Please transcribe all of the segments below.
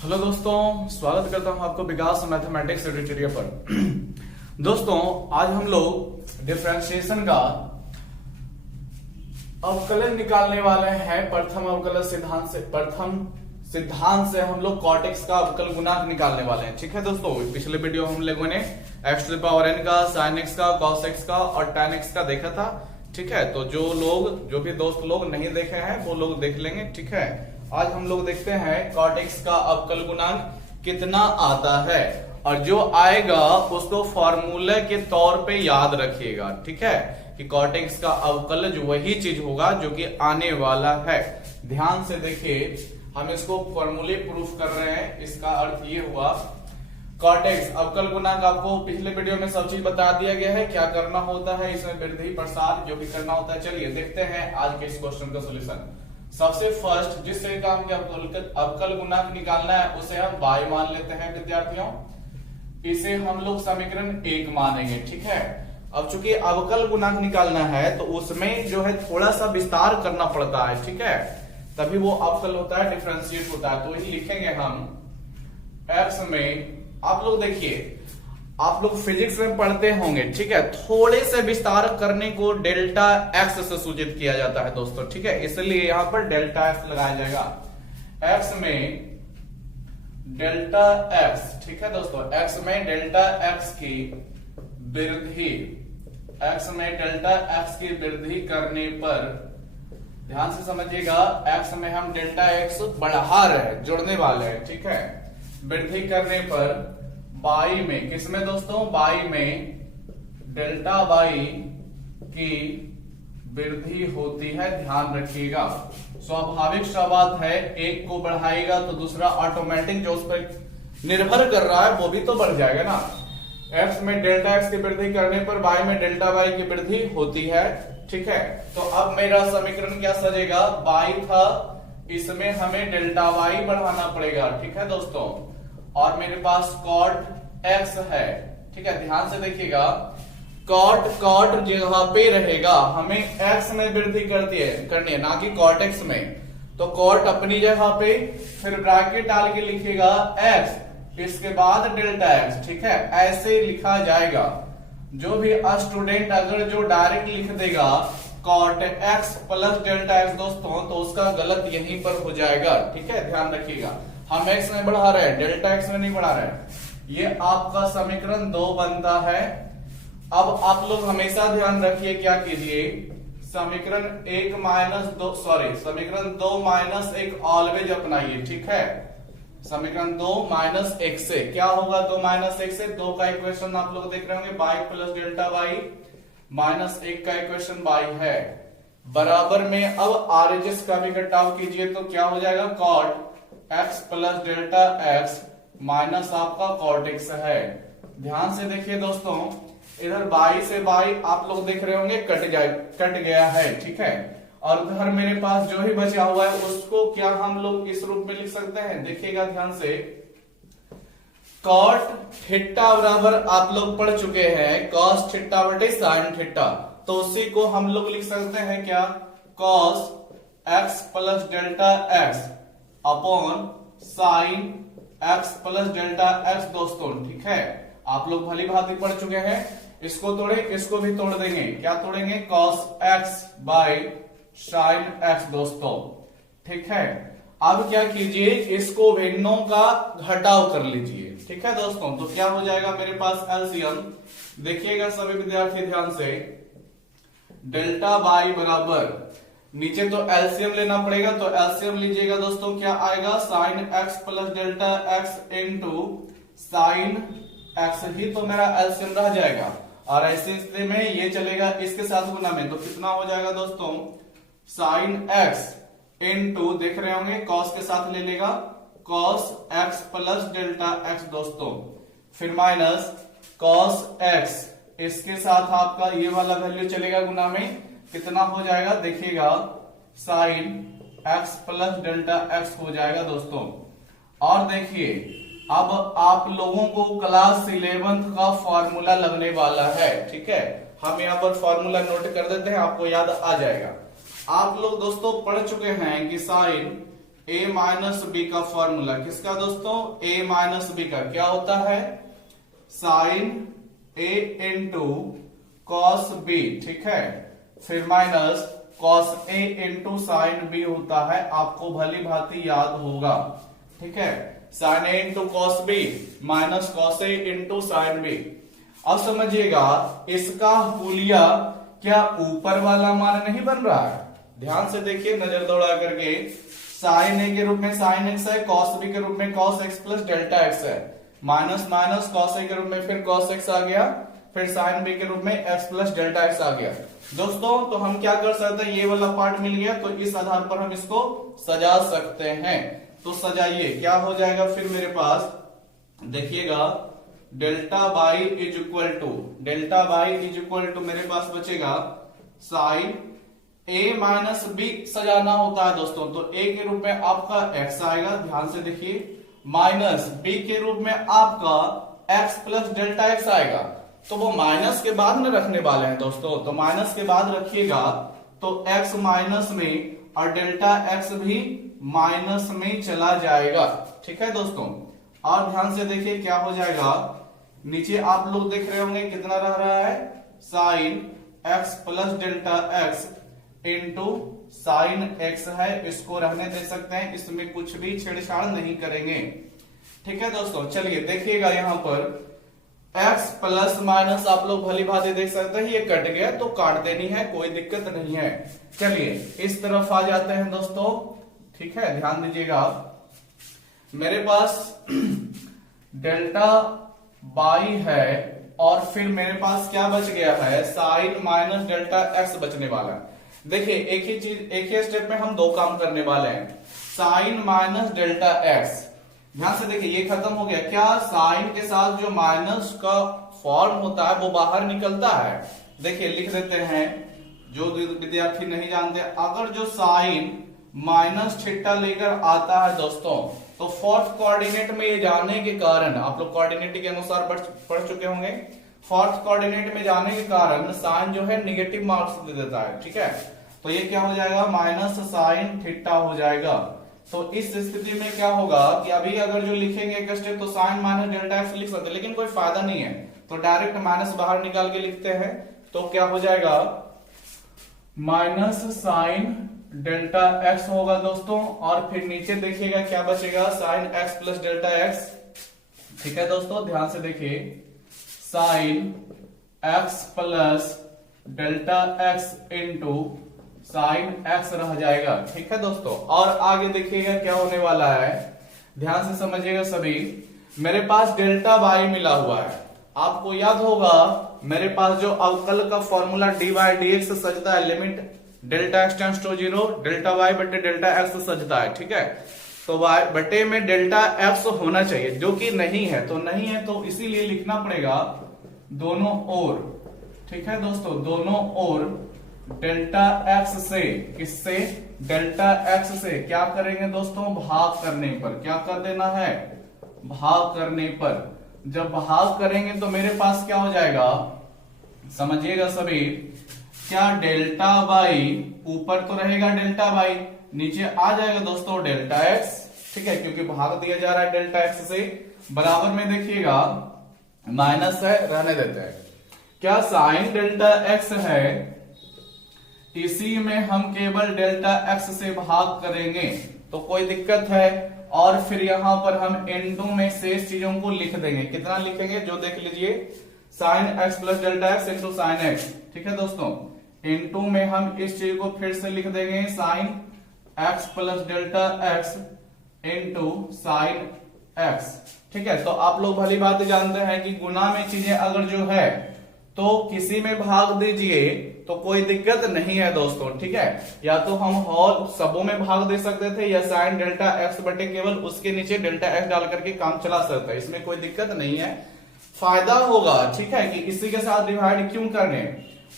Hello दोस्तों, स्वागत करता हूं आपको विकास मैथमेटिक्स ट्यूटोरियल पर। दोस्तों, आज हम लोग डिफरेंशिएशन का अवकलन निकालने वाले हैं। प्रथम सिद्धांत से हम लोग कॉट एक्स का अवकल गुणांक निकालने वाले हैं। ठीक है दोस्तों, पिछले वीडियो हम लोगों ने x to the power n का, साइन एक्स का, कॉस एक्स का और tan एक्स का देखा था। ठीक है, तो जो भी दोस्त लोग नहीं देखे हैं वो लोग देख लेंगे। ठीक है, आज हम लोग देखते हैं कॉट एक्स का अवकल गुणांक कितना आता है, और जो आएगा उसको फॉर्मूले के तौर पे याद रखिएगा। ठीक है, कि कॉट एक्स का अवकलज वही चीज होगा जो कि आने वाला है। ध्यान से देखिए, हम इसको फॉर्मूले प्रूफ कर रहे हैं। इसका अर्थ ये हुआ, कॉट एक्स अवकल गुणांक आपको पिछले वीडियो में सब चीज बता दिया गया है, क्या करना होता है, इसमें वृद्धि प्रसार जो भी करना होता है। चलिए देखते हैं आज के इस क्वेश्चन का सोल्यूशन। सबसे फर्स्ट जिस तरह का हमको अवकल गुणांक निकालना है उसे हम y मान लेते हैं विद्यार्थियों। इसे हम लोग समीकरण 1 मानेंगे। ठीक है, अब चूंकि अवकल गुणांक निकालना है तो उसमें जो है थोड़ा सा विस्तार करना पड़ता है। ठीक है, तभी वो अवकल होता है, डिफरेंशिएट होता है। तो यही लिखेंगे हम x में। आप लोग देखिए, आप लोग फिजिक्स में पढ़ते होंगे। ठीक है, थोड़े से विस्तार करने को डेल्टा एक्स से सूचित किया जाता है दोस्तों। ठीक है, इसलिए यहां पर डेल्टा एक्स लगाया जाएगा। एक्स में डेल्टा एक्स। ठीक है दोस्तों, एक्स में डेल्टा एक्स की वृद्धि, एक्स में डेल्टा एक्स की वृद्धि करने पर, ध्यान से समझिएगा, एक्स में हम डेल्टा एक्स बढ़ा रहे हैं, जोड़ने वाले हैं। ठीक है, वृद्धि करने पर y में, किसमें दोस्तों, y में डेल्टा y की वृद्धि होती है। ध्यान रखिएगा, स्वाभाविक सा बात है, एक को बढ़ाएगा तो दूसरा ऑटोमेटिक जो उस पर निर्भर कर रहा है वो भी तो बढ़ जाएगा ना। x में डेल्टा x की वृद्धि करने पर y में डेल्टा y की वृद्धि होती है। ठीक है, तो अब मेरा समीकरण क्या सजेगा, y था, इसमें हमें डेल्टा y बढ़ाना पड़ेगा। ठीक है दोस्तों, और मेरे पास कॉट एक्स है। ठीक है, ध्यान से देखिएगा, कॉट जगह पे रहेगा, हमें एक्स में वृद्धि करनी है, ना कि कॉट एक्स में। तो कॉट अपनी जगह पे, फिर ब्रैकेट डाल के लिखिएगा एक्स, इसके बाद डेल्टा एक्स। ठीक है, ऐसे लिखा जाएगा। जो भी स्टूडेंट अगर जो डायरेक्ट लिख देगा cot x plus delta x दोस्तों, तो उसका गलत यहीं पर हो जाएगा। ठीक है, ध्यान रखिएगा, हम एक्स में बढ़ा रहे हैं, डेल्टा एक्स में नहीं बढ़ा रहे हैं। ये आपका समीकरण 2 बनता है। अब आप लोग हमेशा ध्यान रखिए, क्या कीजिए, समीकरण 1 माइनस 2, समीकरण 2 माइनस 1 ऑलवेज अपनाइए। ठीक है, समीकरण 2 माइनस 1 से क्या होगा, 2 माइनस 1 से 2 का इक्वेशन आप लोग देख रहे होंगे, y plus delta y minus 1 का इक्वेशन y है, बराबर में। अब RHS का भी घटाव कीजिए तो क्या हो जाएगा, cot x plus delta x minus आपका कॉट एक्स है। ध्यान से देखिए दोस्तों, इधर y से y आप लोग देख रहे होंगे कट गया है। ठीक है, और उधर मेरे पास जो ही बचा हुआ है उसको क्या हम लोग इस रूप में लिख सकते हैं, देखिएगा ध्यान से, कॉट थीटा बराबर आप लोग पढ़ चुके हैं कॉस थीटा बटे साइन थीटा, तो उसी को हम लोग लिख सकते हैं क्या, cos x plus delta x upon sine x plus delta x दोस्तों। ठीक है, आप लोग भली भांति पढ़ चुके हैं। इसको तोड़े, इसको भी तोड़ देंगे, क्या तोड़ेंगे, cos x by sine x दोस्तों। ठीक है, अब क्या कीजिए, इसको भिन्नों का घटाव कर लीजिए। ठीक है दोस्तों, तो क्या हो जाएगा मेरे पास एलसीएम, देखिएगा सभी विद्यार्थी ध्यान से, डेल्टा बाई बराबर, नीचे तो एलसीएम लेना पड़ेगा, तो एलसीएम लीजिएगा दोस्तों, क्या आएगा, sine x plus delta x into sine x ही तो मेरा एलसीएम रह जाएगा। और ऐसी स्थिति में ये चलेगा इसके साथ गुना में, तो कितना हो जाएगा दोस्तों, साइन एक्स इंटू, देख रहे होंगे कॉस के साथ ले लेगा, cos x plus delta x दोस्तों, फिर माइनस कॉस एक्स, इसके साथ आपका ये वाला वैल्यू चलेगा गुना में, कितना हो जाएगा, देखिएगा sign x plus delta x हो जाएगा दोस्तों। और देखिए, अब आप लोगों को क्लास 11th का फॉर्मूला लगने वाला है। ठीक है, हम यहाँ पर फॉर्मूला नोट कर देते हैं, आपको याद आ जाएगा। आप लोग दोस्तों पढ़ चुके हैं कि साइन ए माइनस बी का फॉर्मूला, किसका दोस्तों, ए माइनस बी का क्या होता है, sine a into cos b, ठीक है, फिर minus cos a into sine b होता है, आपको भली भांति याद होगा, ठीक है, sine a into cos b minus cos a into sine b. अब समझिएगा इसका हुलिया क्या ऊपर वाला मान नहीं बन रहा है, ध्यान से देखिए नजर दौड़ा करके, साइन ए के रूप में साइन एक्स है, कॉस बी के रूप में cos x plus delta x है, माइनस माइनस कॉस ए के रूप में फिर कॉस एक्स आ गया, फिर साइन बी के रूप में एक्स प्लस डेल्टा एक्स आ गया। दोस्तों तो हम क्या कर सकते हैं, ये वाला पार्ट मिल गया तो इस आधार पर हम इसको सजा सकते हैं, तो सजाइए, क्या हो जाएगा फिर मेरे पास, देखिएगा delta by is equal to, delta by is equal to मेरे पास बचेगा साइन ए माइनस बी सजाना होता है दोस्तों, तो ए के रूप में आपका एक्स आएगा, ध्यान से देखिए, माइनस बी के रूप में आपका एक्स प्लस डेल्टा एक्स आएगा, तो वो माइनस के बाद में रखने वाले हैं दोस्तों, तो माइनस के बाद रखिएगा तो एक्स माइनस में और डेल्टा एक्स भी माइनस में चला जाएगा, ठीक है दोस्तों। और ध्यान से देखिए क्या हो जाएगा, नीचे आप लोग देख रहे होंगे कितना रह रहा है, sign x plus delta x into sine x है, इसको रहने दे सकते हैं, इसमें कुछ भी छेड़छाड़ नहीं करेंगे, ठीक है दोस्तों। चलिए देखिएगा यहां पर x प्लस माइनस आप लोग भली भांति देख सकते हैं, ये कट गया तो काट देनी है, कोई दिक्कत नहीं है। चलिए इस तरफ आ जाते हैं दोस्तों, ठीक है, ध्यान दीजिएगा, मेरे पास डेल्टा बाई है और फिर मेरे पास क्या बच गया है, साइन माइनस डेल्टा एक्स बचने वाला है। देखिए एक ही चीज, एक ही स्टेप में हम दो काम करने वाले हैं, साइन माइनस डेल्टा एक्स, ध्यान से देखिए ये खत्म हो गया, क्या साइन के साथ जो माइनस का फॉर्म होता है वो बाहर निकलता है, देखिए लिख देते हैं, जो विद्यार्थी नहीं जानते, अगर जो साइन माइनस थीटा लेकर आता है दोस्तों, तो फोर्थ कोऑर्डिनेट में ये जाने के कारण, आप लोग कोऑर्डिनेट के अनुसार पढ़ चुके होंगे, फोर्थ कोऑर्डिनेट में जाने के कारण साइन जो है निगेटिव मार्क्स दे देता है, ठीक है, तो ये क्या हो जाएगा, माइनस साइन थीटा हो जाएगा। तो इस स्थिति में क्या होगा कि अभी अगर जो लिखेंगे एक स्टेप तो साइन माइनस डेल्टा एक्स लिख सकते हैं, लेकिन कोई फायदा नहीं है, तो डायरेक्ट माइनस बाहर निकाल के लिखते हैं, तो क्या हो जाएगा, माइनस साइन डेल्टा एक्स होगा दोस्तों, और फिर नीचे देखिएगा क्या बचेगा, sign x plus delta x, ठीक है दोस्तों, ध्यान से देखिए, sign x plus delta x into sine x रह जाएगा, ठीक है दोस्तों। और आगे देखिएगा क्या होने वाला है, ध्यान से समझिएगा सभी, मेरे पास डेल्टा बाई मिला हुआ है, आपको याद होगा मेरे पास जो अवकल का formula d y d x सजता है, limit delta x tends to 0 delta y बटे डेल्टा एक्स सजता है, ठीक है, तो वाई बटे में डेल्टा एक्स होना चाहिए, जो कि नहीं है, तो नहीं है तो इसीलिए लिखना पड़ेगा दोनों ओर, ठीक है दोस्तों, दोनों ओर डेल्टा एक्स से, किससे, डेल्टा एक्स से क्या करेंगे दोस्तों, भाग करने पर, क्या कर देना है, भाग करने पर, जब भाग करेंगे तो मेरे पास क्या हो जाएगा, समझिएगा सभी, क्या डेल्टा बाई, ऊपर तो रहेगा डेल्टा बाई, नीचे आ जाएगा दोस्तों डेल्टा एक्स, ठीक है, क्योंकि भाग दिया जा रहा है डेल्टा एक्स से, बराबर में देखिएगा माइनस है, रहने देते हैं, क्या साइन डेल्टा एक्स है, इसी में हम केवल डेल्टा एक्स से भाग करेंगे तो कोई दिक्कत है, और फिर यहां पर हम इनटू में शेष चीजों को लिख देंगे, कितना लिखेंगे, जो देख लीजिए, sign x plus delta x into sine x, ठीक है दोस्तों, इनटू में हम इस चीज को फिर से लिख देंगे, sign x plus delta x into sine x, ठीक है। तो आप लोग भली बात जानते हैं कि गुना में चीजें अगर जो है तो किसी में भाग दीजिए तो कोई दिक्कत नहीं है दोस्तों, ठीक है, या तो हम होल सबों में भाग दे सकते थे, या साइन डेल्टा एक्स बटे केवल उसके नीचे डेल्टा एक्स डाल करके काम चला सकते हैं, इसमें कोई दिक्कत नहीं है, फायदा होगा, ठीक है, कि इसी के साथ डिवाइड क्यों करने।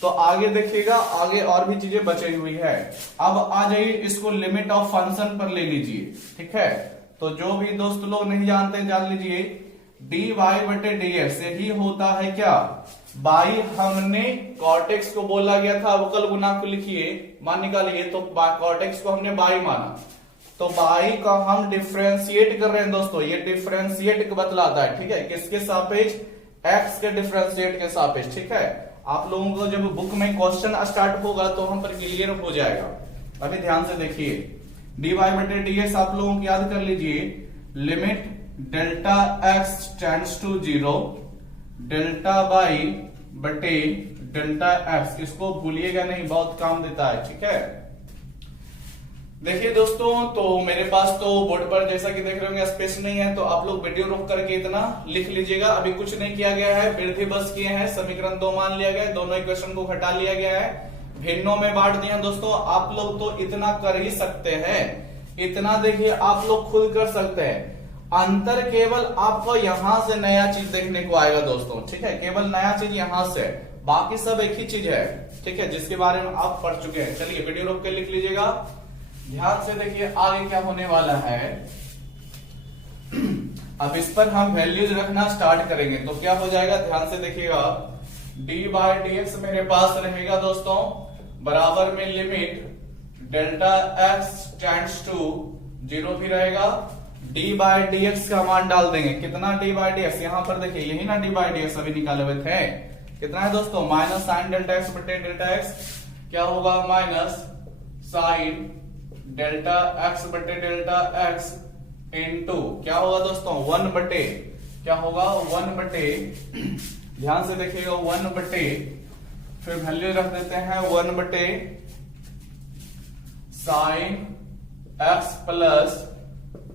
तो आगे देखिएगा, आगे और भी चीजें बची हुई है। अब आ जाइए इसको लिमिट ऑफ फंक्शन पर ले लीजिए, ठीक है, तो जो भी दोस्त लोग नहीं जानते जान लीजिए, डी वाई बटे डी एक्स ही होता है क्या, बाई, हमने कॉर्टेक्स को बोला गया था अवकल गुणांक लिखिए, मान निकालिए, तो कॉर्टेक्स को हमने बाई माना, तो y का हम डिफ्रेंशिएट कर रहे हैं दोस्तों, ये डिफ्रेंशिएट बतलाता है, ठीक है, किसके सापेक्ष, x के डिफ्रेंशिएट के सापेक्ष, ठीक है। आप लोगों को जब बुक में क्वेश्चन स्टार्ट होगा तो हम पर क्लियर हो जाएगा। अभी ध्यान से देखिए, dy बटे dx आप लोगों को याद कर लीजिए, limit delta x tends to 0 delta y बटे डेल्टा x, इसको भूलिएगा नहीं, बहुत काम देता है, ठीक है। देखिए दोस्तों, तो मेरे पास तो बोर्ड पर जैसा कि देख रहे होंगे स्पेस नहीं है, तो आप लोग वीडियो रोक करके इतना लिख लीजिएगा। अभी कुछ नहीं किया गया है, वृद्धि बस किए हैं, समीकरण 2 मान लिया गया है, दोनों इक्वेशन को घटा लिया गया है, भिन्नों में बांट दिया दोस्तों। आप लोग तो इतना कर ही सकते हैं, इतना देखिए आप लोग खुद कर सकते हैं। अंतर केवल आपको यहां से नया चीज देखने को आएगा दोस्तों, ठीक है, केवल नया चीज यहां से, बाकी सब एक ही चीज है, ठीक है, जिसके बारे में आप पढ़ चुके हैं। चलिए वीडियो रोक के लिख लीजिएगा, ध्यान से देखिए आगे क्या होने वाला है। अब इस पर हम वैल्यूज रखना स्टार्ट करेंगे, तो क्या हो जाएगा, ध्यान से देखिएगा, dy dx मेरे पास रहेगा दोस्तों बराबर में limit delta x tends to 0 भी रहेगा, dy dx का मान डाल देंगे, कितना dy dx, यहां पर देखिए यही ना dy dx अभी निकाले हुए थे, कितना है दोस्तों, माइनस साइन डेल्टा x बटे डेल्टा x, क्या होगा, माइनस साइन डेल्टा x बटे डेल्टा x इनटू क्या होगा दोस्तों, 1 बटे, क्या होगा 1 बटे, ध्यान से देखिएगा 1 बटे, फिर वैल्यू रख देते हैं 1 बटे sine x plus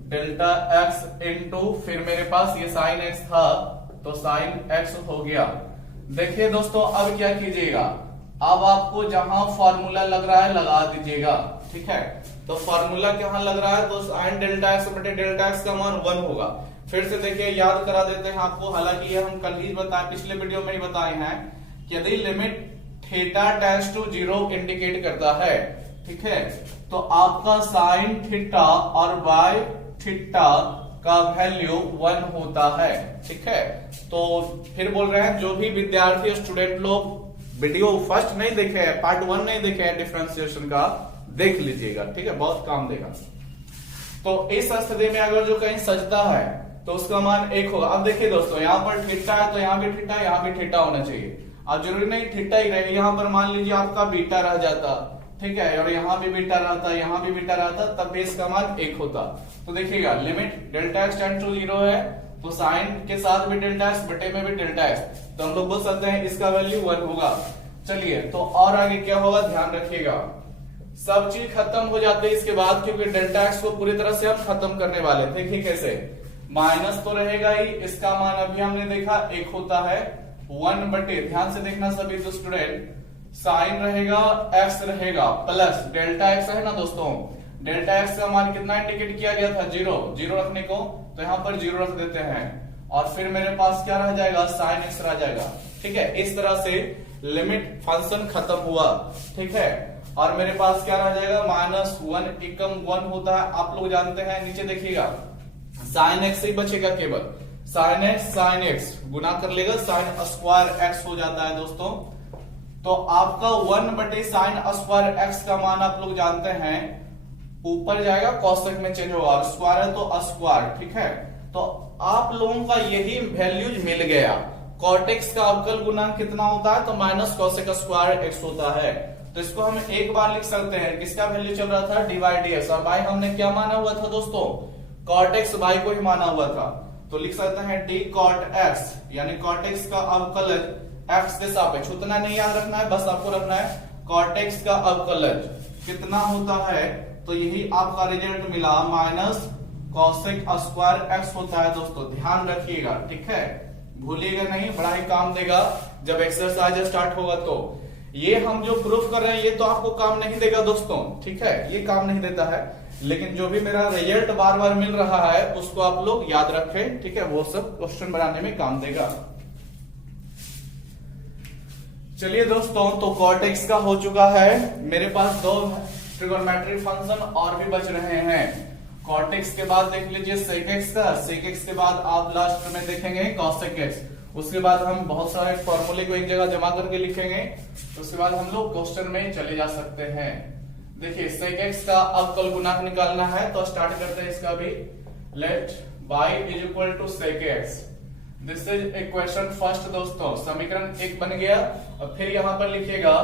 delta x into, फिर मेरे पास ये साइन x था तो साइन x हो गया। देखिए दोस्तों अब क्या कीजिएगा, अब आपको जहां फॉर्मूला लग रहा है लगा दीजिएगा, ठीक है। तो फॉर्मूला कहां लग रहा है, तो साइन डेल्टा x बटे डेल्टा x का मान 1 होगा। फिर से देखिए याद करा देते हैं आपको, हालांकि ये हम कल ही बताए, पिछले वीडियो में ही बताए हैं कि यदि limit theta tends to 0 indicate करता है, ठीक है, तो आपका साइन थीटा और बाय थीटा का वैल्यू 1 होता है, ठीक है। तो फिर बोल रहे हैं जो भी विद्यार्थी स्टूडेंट लोग वीडियो फर्स्ट नहीं देखे हैं, पार्ट 1 नहीं देखे हैं डिफरेंशिएशन का, देख लीजिएगा, ठीक है, बहुत काम देगा। तो इस स्थिति में अगर जो कहीं सजता है तो उसका मान 1 होगा। अब देखिए दोस्तों, यहाँ पर थीटा है तो यहाँ भी थीटा, यहाँ भी थीटा होना चाहिए। अब जरूरी नहीं थीटा ही रहे, यहाँ पर मान लीजिए आपका बीटा रह जाता, ठीक है, और यहाँ भी बीटा रहता, यहाँ भी बीटा रहता, तब भी इसका मान 1 होता। तो देखिएगा limit delta x tend to 0 है, तो साइन के साथ भी डेल्टा x, बटे में भी डेल्टा x, तो हम लोग बोल सकते हैं इसका वैल्यू 1 होगा। चलिए तो और आगे क्या होगा, ध्यान रखिएगा, सब चीज खत्म हो जाती है इसके बाद, क्योंकि डेल्टा x को पूरी तरह से हम खत्म करने वाले। देखिए कैसे, माइनस तो रहेगा ही, इसका मान अभी हमने देखा 1 होता है, 1 बटे, ध्यान से देखना सभी तो स्टूडेंट, साइन रहेगा x रहेगा प्लस डेल्टा x है ना दोस्तों, डेल्टा x का मान कितना इंडिकेट किया गया था, 0 रखने को, तो यहाँ पर 0 रख देते हैं, और फिर मेरे पास क्या रह जाएगा, साइन x रह जाएगा, ठीक है। इस तरह से लिमिट फंक्शन खत्म हुआ, ठीक है, और मेरे पास क्या रह जाएगा, -1 एकम 1 होता है, आप लोग जानते हैं। नीचे देखिएगा साइन x ही बचेगा, केवल साइन x गुना कर लेगा, साइन स्क्वायर x हो जाता है दोस्तों। तो आपका 1 बटे साइन स्क्वायर x का मान आप लोग जानते हैं, ऊपर जाएगा कोसेक में चेंज होगा, और स्क्वायर है तो स्क्वायर, ठीक है। तो आप लोगों का यही वैल्यूज मिल गया। कॉट एक्स का अवकल गुणांक कितना होता है, तो माइनस कोसेक स्क्वायर x होता है। तो इसको हम एक बार लिख सकते हैं, किसका वैल्यू चल रहा था, dy dx, और बाई हमने क्या माना हुआ था दोस्तों, कॉट एक्स बाई को ही माना हुआ था, तो लिख सकते हैं d cot x, यानी कॉट एक्स का अवकलज x के सापेक्ष, उतना नहीं याद रखना है, बस आपको रखना है कॉट एक्स का अवकलज कितना होता है, तो यही आपका रिजल्ट मिला, माइनस कोसेक स्क्वायर x होता है दोस्तों, ध्यान रखिएगा, ठीक है, भूलिएगा नहीं, बड़ा ही काम देगा जब एक्सरसाइज स्टार्ट होगा। तो ये हम जो प्रूफ कर रहे हैं ये तो आपको काम नहीं देगा दोस्तों, ठीक है, ये काम नहीं देता है, लेकिन जो भी मेरा रिजल्ट बार बार मिल रहा है उसको आप लोग याद रखें, ठीक है, वो सब क्वेश्चन बनाने में काम देगा। चलिए दोस्तों, तो कॉट एक्स का हो चुका है, मेरे पास 2 ट्रिगोनोमेट्रिक फंक्शन और भी बच रहे हैं। कॉट एक्स के बाद देख लीजिए सेक एक्स का, सेक एक्स के बाद आप लास्ट में देखेंगे कॉसेक एक्स, उसके बाद हम बहुत सारे फॉर्मूले को एक जगह जमा करके लिखेंगे, उसके बाद हम लोग क्वेश्चन में चले जा सकते हैं। देखिए sec x का अवकल गुणांक निकालना है तो स्टार्ट करते हैं इसका भी। Let y is equal to sec x। This is equation first दोस्तों, समीकरण 1 बन गया। और फिर यहां पर लिखिएगा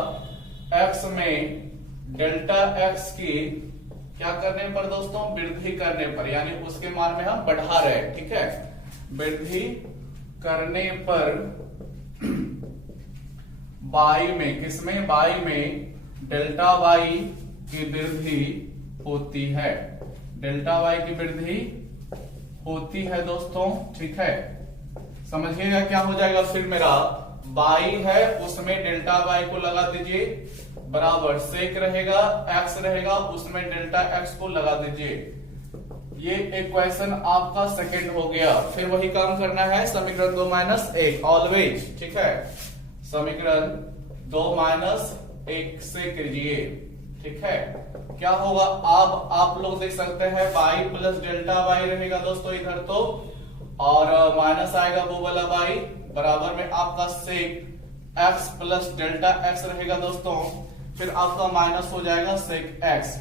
x में डेल्टा x की क्या करने पर दोस्तों, वृद्धि करने पर, यानी उसके मान में हम बढ़ा रहे हैं, ठीक है। वृद्धि करने पर y में, किसमें, y में डेल्टा y की वृद्धि होती है, डेल्टा y की वृद्धि होती है दोस्तों, ठीक है। समझिएगा क्या हो जाएगा, फिर मेरा y है उसमें डेल्टा y को लगा दीजिए, बराबर सेक रहेगा, x रहेगा उसमें डेल्टा x को लगा दीजिए। ये इक्वेशन आपका सेकंड हो गया। फिर वही काम करना है, समीकरण 2 माइनस 1 ऑलवेज, ठीक है। समीकरण 2 माइनस 1 से कीजिए, ठीक है। क्या होगा, अब आप लोग देख सकते हैं y प्लस डेल्टा y रहेगा दोस्तों इधर तो, और माइनस आएगा वो वाला y, बराबर में आपका सेक x प्लस डेल्टा x रहेगा दोस्तों। फिर आपका माइनस हो जाएगा सेक x,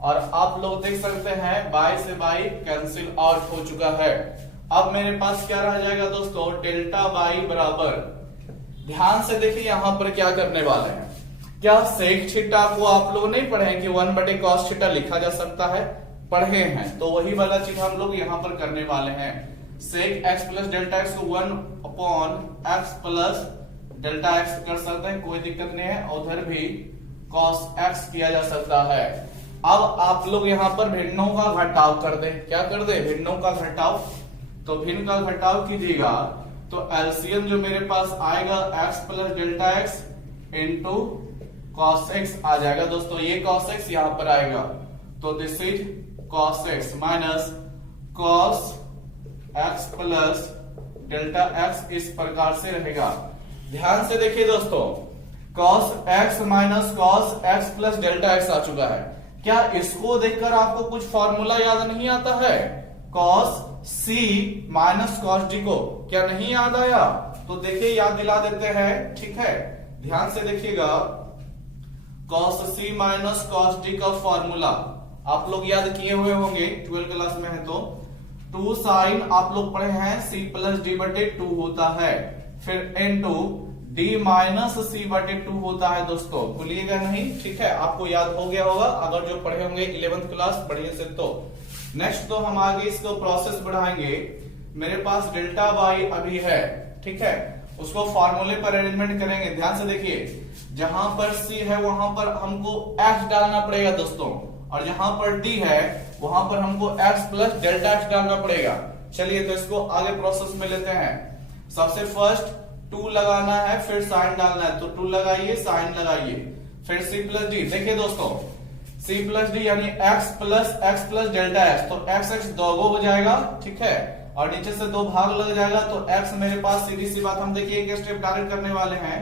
और आप लोग देख सकते हैं y से y कैंसिल आउट हो चुका है। अब मेरे पास क्या रह जाएगा दोस्तों, डेल्टा y बराबर, ध्यान से देखिए यहां पर क्या करने वाले हैं। क्या सेक थीटा को आप लोग नहीं पढ़े हैं कि 1/cos थीटा लिखा जा सकता है, पढ़े हैं, तो वही वाला चीज हम लोग यहां पर करने वाले हैं। सेक x प्लस डेल्टा x को 1/x प्लस डेल्टा x कर सकते हैं, कोई दिक्कत नहीं है। उधर भी cos x किया जा सकता है। अब आप लोग यहां पर भिन्नों का घटाव कर दे, क्या कर दे, भिन्नों का घटाव। तो भिन्न का घटाव कीजिएगा तो एलसीएम जो मेरे पास आएगा x plus delta x into cos x आ जाएगा दोस्तों। ये cos x यहां पर आएगा तो this is cos x minus cos x plus delta x इस प्रकार से रहेगा। ध्यान से देखिए दोस्तों, cos x minus cos x plus delta x आ चुका है। क्या इसको देखकर आपको कुछ फॉर्मूला याद नहीं आता है, cos c minus cos d को क्या नहीं याद आया? तो देखिए याद दिला देते हैं, ठीक है। ध्यान से देखिएगा, cos c minus cos d का फॉर्मूला आप लोग याद किए हुए होंगे, 12 क्लास में है तो 2 साइन आप लोग पढ़े हैं c प्लस d बटे 2 होता है, फिर इनटू d माइनस c बटे 2 होता है दोस्तों, भूलिएगा नहीं, ठीक है। आपको याद हो गया होगा अगर जो पढ़े होंगे 11th क्लास बढ़िया से। तो नेक्स्ट तो हम आगे इसको प्रोसेस बढ़ाएंगे। मेरे पास डेल्टा y अभी है, ठीक है, उसको फॉर्मूले पर अरेंजमेंट करेंगे। ध्यान से देखिए, जहां पर c है वहां पर हमको x डालना पड़ेगा दोस्तों, और जहां पर d है वहां पर हमको x प्लस डेल्टा x डालना पड़ेगा। चलिए तो इसको आगे प्रोसेस में लेते हैं। सबसे फर्स्ट 2 लगाना है, फिर साइन डालना है, तो 2 लगाइए, साइन लगाइए, फिर c प्लस d। देखिए दोस्तों, c प्लस डी यानी x प्लस डेल्टा x, तो x दो हो जाएगा, ठीक है, और नीचे से 2 भाग लग जाएगा तो x मेरे पास, सीधी सी बात, हम देखिए एक स्टेप डायरेक्ट करने वाले हैं।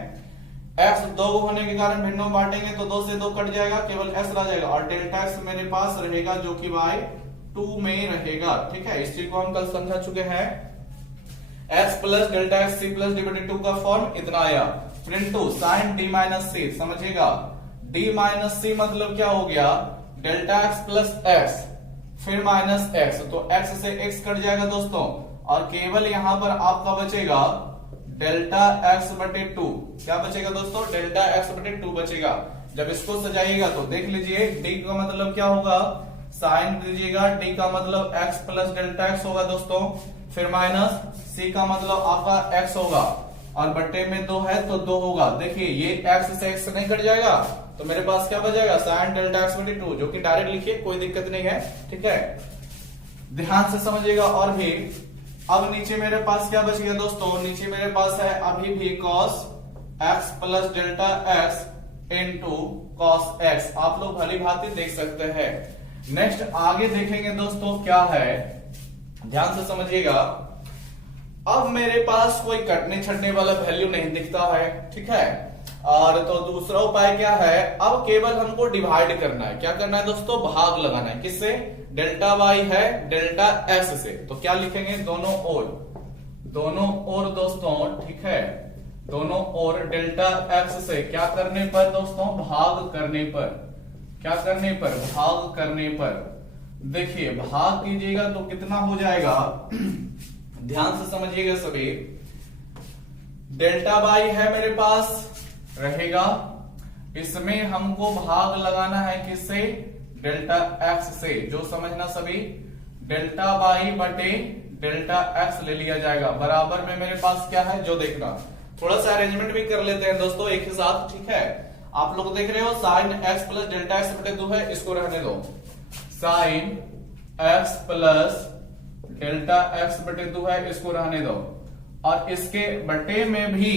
x 2 होने के कारण भिन्नों बांटेंगे तो 2 से 2 कट जाएगा, केवल s रह जाएगा, और डेल्टा x मेरे पास रहेगा जो कि बाय 2 में रहेगा, ठीक है। इस चीज को हम कल समझा चुके हैं। x plus delta x c plus D बटे 2 का फॉर्म इतना आया, फिर into sine d minus c, समझिएगा d माइनस c मतलब क्या हो गया, डेल्टा x प्लस x, फिर माइनस x, तो x से x कट जाएगा दोस्तों, और केवल यहां पर आपका बचेगा डेल्टा x बटे 2। क्या बचेगा दोस्तों, डेल्टा x बटे 2 बचेगा। जब इसको सजाइएगा तो देख लीजिए, d का मतलब क्या होगा, साइन दीजिएगा, d का मतलब x प्लस डेल्टा x होगा दोस्तों, फिर माइनस c का मतलब आपका x होगा, और बट्टे में 2 है तो 2 होगा। देखिए ये x से x नहीं कट जाएगा तो मेरे पास क्या बचेगा, साइन डेल्टा x बटे 2, जो कि डायरेक्ट लिखिए, कोई दिक्कत नहीं है, ठीक है। ध्यान से समझिएगा। और भी अब नीचे मेरे पास क्या बच गया दोस्तों, नीचे मेरे पास है अभी भी cos x plus delta x into cos x, आप लोग भली भांति देख सकते हैं। नेक्स्ट आगे देखेंगे दोस्तों क्या है, ध्यान से समझिएगा। अब मेरे पास कोई कटने छटने वाला वैल्यू नहीं दिखता है, ठीक है, और तो दूसरा उपाय क्या है, अब केवल हमको डिवाइड करना है। क्या करना है दोस्तों, भाग लगाना है, किससे, डेल्टा y है डेल्टा x से, तो क्या लिखेंगे, दोनों ओर दोस्तों, ठीक है, दोनों ओर डेल्टा x से क्या करने पर दोस्तों, भाग करने पर, क्या करने पर, भाग करने पर। देखिए भाग कीजिएगा तो कितना हो जाएगा, ध्यान से समझिएगा सभी। डेल्टा बाई है मेरे पास रहेगा, इसमें हमको भाग लगाना है किससे, डेल्टा एक्स से। जो समझना सभी, डेल्टा बाई बटे डेल्टा एक्स ले लिया जाएगा, बराबर में मेरे पास क्या है जो देखना। थोड़ा सा अरेंजमेंट भी कर लेते हैं दोस्तों एक ही साथ, ठीक है। आप लोग देख रहे हो sign x plus delta x बटे 2 है, इसको रहने दो। Sign x plus delta x बटे 2 है, इसको रहने दो। और इसके बटे में भी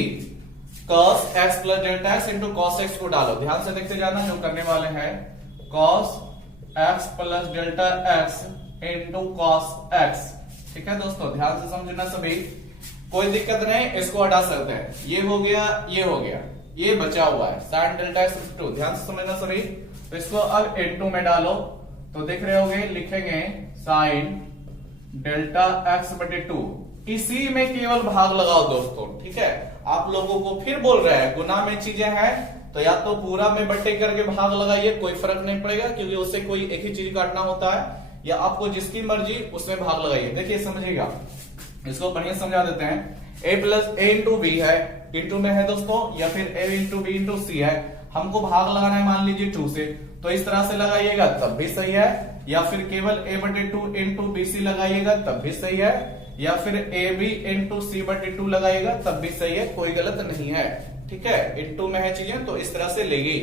cos x plus delta x into cos x को डालो। ध्यान से देखते जाना जो करने वाले हैं, cos x plus delta x into cos x. ठीक है दोस्तों, ध्यान से समझना सभी, कोई दिक्कत नहीं, इसको हटा सकते हैं। ये हो गया, ये हो गया, ये बचा हुआ है साइन डेल्टा एक्स 2। ध्यान से समझना सभी। तो इसको अब इनटू में डालो, तो देख रहे होगे लिखेंगे साइन डेल्टा एक्स बटे 2। इसी में केवल भाग लगाओ दोस्तों, ठीक है। आप लोगों को फिर बोल रहे हैं गुना में चीजें हैं तो या तो पूरा में बट्टे करके भाग लगाइए, कोई फर्क नहीं पड़ेगा, क्योंकि उससे कोई एक ही चीज काटना होता है, या आपको जिसकी मर्जी उसमें भाग लगाइए। देखिए समझिएगा, इसको बढ़िया समझा देते हैं। a plus a into b है, इंटू में है दोस्तों, या फिर a into b into c है। हमको भाग लगाना है मान लीजिए 2 से, तो इस तरह से लगाइएगा तब भी सही है, या फिर केवल a बटे 2 इंटू बी सी लगाइएगा तब भी सही है, या फिर ए बी इंटू सी बटे 2 लगाइएगा तब भी सही है, कोई गलत नहीं है, ठीक है। इंटू में है चीजें तो इस तरह से लेगी।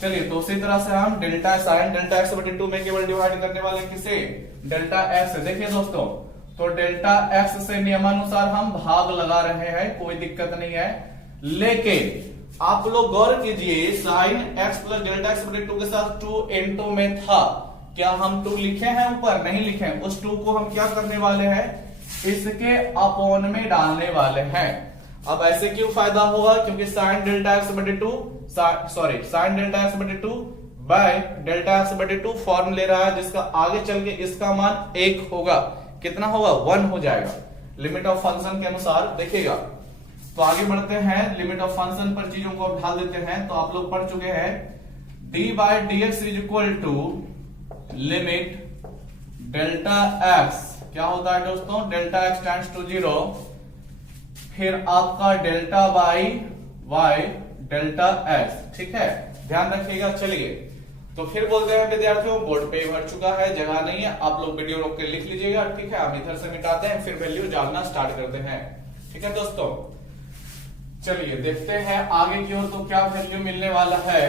चलिए, तो उसी तरह से हम डेल्टा साइन डेल्टा एक्स बटे 2 में केवल डिवाइड करने वाले किसे, डेल्टा एक्स से। देखिए दोस्तों, तो डेल्टा एक्स से नियमानुसार हम भाग लगा रहे हैं, कोई दिक्कत नहीं है। लेकिन आप लोग गौर कीजिए, sign x plus delta x बटे 2 के साथ 2 इंटू में था, क्या हम 2 लिखे हैं ऊपर, नहीं लिखे हैं। उस 2 को हम क्या करने वाले हैं, इसके अपॉन में डालने वाले हैं। अब ऐसे क्यों फायदा होगा, क्योंकि साइन डेल्टा एक्स बटे 2 साइन डेल्टा एक्स बटे 2 बाय डेल्टा एक्स बटे 2 फॉर्म ले रहा है, जिसका आगे चल के इसका मान 1 होगा। कितना होगा, 1 हो जाएगा लिमिट ऑफ फंक्शन के अनुसार, देखिएगा। तो आगे बढ़ते हैं, लिमिट ऑफ फंक्शन पर चीजों को अब ढाल देते हैं। तो आप लोग पढ़ चुके हैं d by d x is equal to limit delta x, क्या होता है दोस्तों, डेल्टा एक्स टेंड्स टू 0, फिर आपका delta by y delta x, ठीक है, ध्यान रखिएगा। चलिए, तो फिर बोलते हैं विद्यार्थियों, बोर्ड पे भर चुका है, जगह नहीं है, आप लोग वीडियो रोक के लिख लीजिएगा, ठीक है। हम इधर से मिटाते हैं, फिर वैल्यू डालना स्टार्ट करते हैं, ठीक है दोस्तों। चलिए देखते हैं आगे की ओर, तो क्या वैल्यू मिलने वाला है,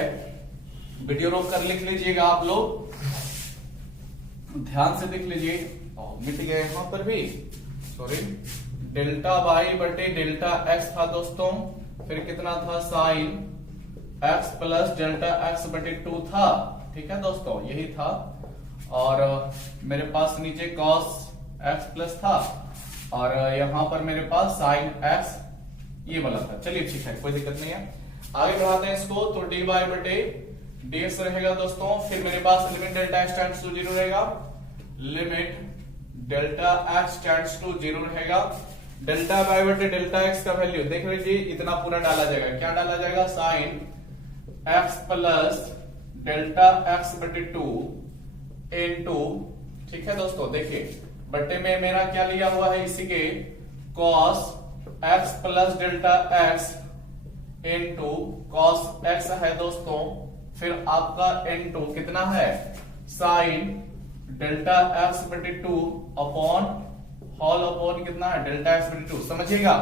वीडियो रोक कर लिख लीजिएगा आप लोग, ध्यान से देख लीजिए। मिट गए यहां पर भी, सॉरी, डेल्टा बाई बटे डेल्टा एक्स था दोस्तों, फिर कितना था, sign x plus delta x बटे 2 था, ठीक है दोस्तों, यही था। और मेरे पास नीचे कॉस एक्स प्लस था, और यहां पर मेरे पास साइन एक्स ये वाला था। चलिए ठीक है, कोई दिक्कत नहीं है, आगे बढ़ाते हैं इसको। तो डी बाई बटे डी एक्स रहेगा दोस्तों, फिर मेरे पास limit delta x tends to 0 रहेगा, limit delta x tends to 0 रहेगा। डेल्टा बाई बटे डेल्टा एक्स का वैल्यू देख लीजिए, इतना पूरा डाला जाएगा, क्या डाला जाएगा, sine x plus delta x बटे 2 इंटू, ठीक है दोस्तों, देखिए बटे में मेरा क्या लिया हुआ है, इसी के cos x plus delta x into cos x है दोस्तों, फिर आपका इंटू कितना है, साइन डेल्टा एक्स बटे 2 अपॉन होल अपॉन कितना है, डेल्टा एक्स बटे 2। समझिएगा,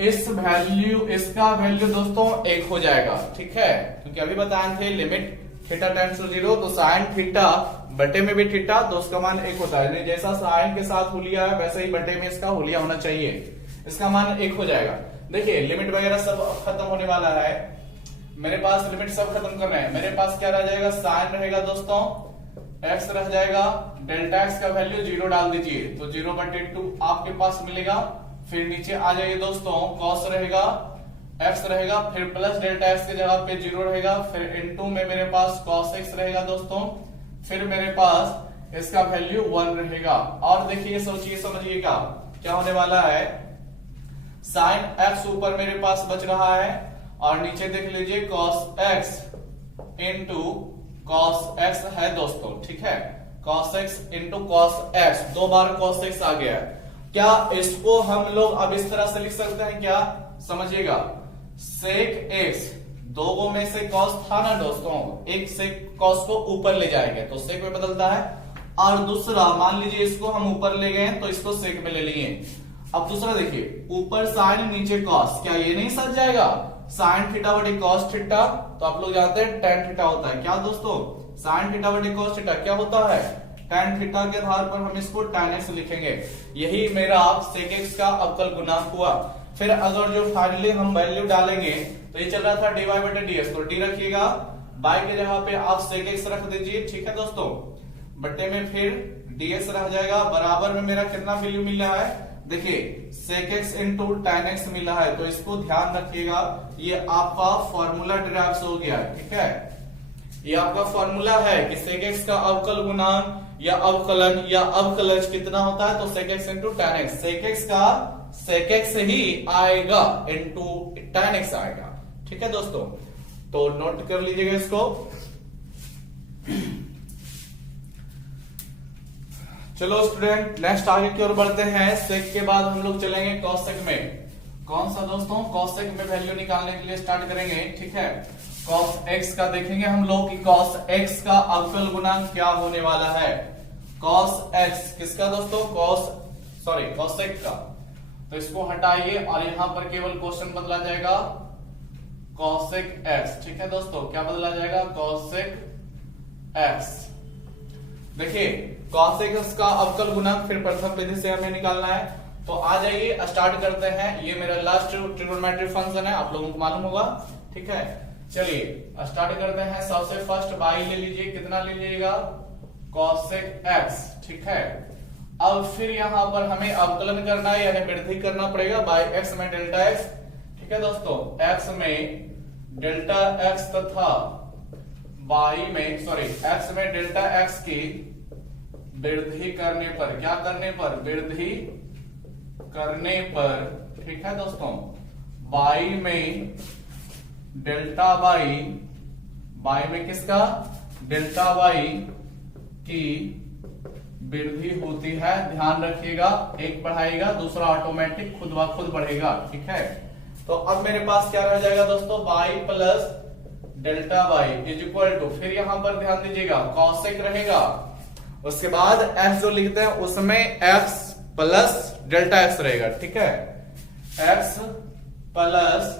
इस वैल्यू, इसका वैल्यू दोस्तों 1 हो जाएगा, ठीक है, क्योंकि अभी बताए थे लिमिट थीटा टेंड्स टू 0, तो साइन थीटा बटे में भी थीटा, तो उसका मान 1 होता है। जैसा साइन के साथ हुलिया है वैसे ही बटे में इसका हुलिया होना चाहिए, इसका मान 1 हो जाएगा। देखिए लिमिट वगैरह सब खत्म होने वाला है, मेरे पास लिमिट सब खत्म कर रहे हैं। मेरे पास क्या रह जाएगा, साइन रहेगा दोस्तों, एक्स रह जाएगा, डेल्टा एक्स का वैल्यू 0 डाल दीजिए, तो 0 बटे 2 आपके पास मिलेगा। फिर नीचे आ जाइए दोस्तों, कॉस रहेगा, एक्स रहेगा, फिर प्लस डेल्टा एक्स की जगह पे 0 रहेगा, फिर इनटू में मेरे पास कॉस एक्स रहेगा दोस्तों, फिर मेरे पास इसका वैल्यू 1 रहेगा। और देखिए सोचिए समझिएगा क्या होने वाला है, साइन एक्स ऊपर मेरे पास बच रहा है, और नीचे देख लीजिए cos x into cos x है दोस्तों, ठीक है, cos x into cos x, 2 बार cos x आ गया है। क्या इसको हम लोग अब इस तरह से लिख सकते हैं क्या, समझिएगा, sec x, दो में से cos था ना दोस्तों, एक sec cos को ऊपर ले जाएंगे तो sec में बदलता है, और दूसरा मान लीजिए इसको हम ऊपर ले गए तो इसको sec में ले लिए। अब दूसरा देखिए, ऊपर sin नीचे cos, क्या ये नहीं सज जाएगा, sin थीटा बटे cos थीटा, तो आप लोग जानते हैं tan थीटा होता है क्या दोस्तों, sin थीटा बटे cos थीटा क्या होता है, tan थीटा के आधार पर हम इसको tan x लिखेंगे। यही मेरा sec x का अवकल गुणांक हुआ। फिर अगर जो फाइनली हम वैल्यू डालेंगे तो ये चल रहा था dy बटे dx, तो d रखिएगा, बाई के जगह पे आप sec x रख दीजिए, ठीक है दोस्तों, बट्टे में फिर dx रह जाएगा, बराबर में मेरा कितना वैल्यू मिल रहा है, देखिए sec x into tan x मिला है, तो इसको ध्यान रखिएगा, ये आपका फॉर्मूला डिराइव हो गया, ठीक है, ये आपका फॉर्मूला है कि sec x का अवकल गुणांक या अवकलन या अवकलज कितना होता है, तो sec x into tan x, sec x का sec x ही आएगा इंटू tan x आएगा, ठीक है दोस्तों, तो नोट कर लीजिएगा इसको। चलो स्टूडेंट नेक्स्ट आगे की ओर बढ़ते हैं। sec के बाद हम लोग चलेंगे cosec में। कौन सा दोस्तों, cosec में वैल्यू निकालने के लिए स्टार्ट करेंगे, ठीक है, cos x का देखेंगे हम लोग कि cos x का अवकल गुणांक क्या होने वाला है, cos x किसका दोस्तों, cosec का, तो इसको हटाइए और यहां पर केवल क्वेश्चन बदला जाएगा cosec x, ठीक है दोस्तों, क्या बदला जाएगा, cosec x। देखिए cosec x का अवकल गुणांक फिर प्रथम विधि से हमें निकालना है, तो आ जाइए स्टार्ट करते हैं। ये मेरा लास्ट ट्रिगोनोमेट्रिक फंक्शन है, आप लोगों को मालूम होगा, ठीक है, चलिए स्टार्ट करते हैं। सबसे फर्स्ट बाई ले लीजिए, कितना ले लीजिएगा, cosec x, ठीक है। अब फिर यहां पर हमें अवकलन करना है यानी वृद्धि करना पड़ेगा बाई x में डेल्टा x, ठीक है दोस्तों, x में डेल्टा x तथा y में x में डेल्टा x की वृद्धि करने पर, क्या करने पर, वृद्धि करने पर, ठीक है दोस्तों, y में डेल्टा y में किसका, डेल्टा y की वृद्धि होती है, ध्यान रखिएगा, एक बढ़ाएगा दूसरा ऑटोमेटिक खुद ब खुद बढ़ेगा, ठीक है। तो अब मेरे पास क्या रह जाएगा दोस्तों, y plus delta y is equal to, फिर यहां पर ध्यान दीजिएगा cosec रहेगा, उसके बाद x जो लिखते हैं उसमें x प्लस डेल्टा x रहेगा, ठीक है, x प्लस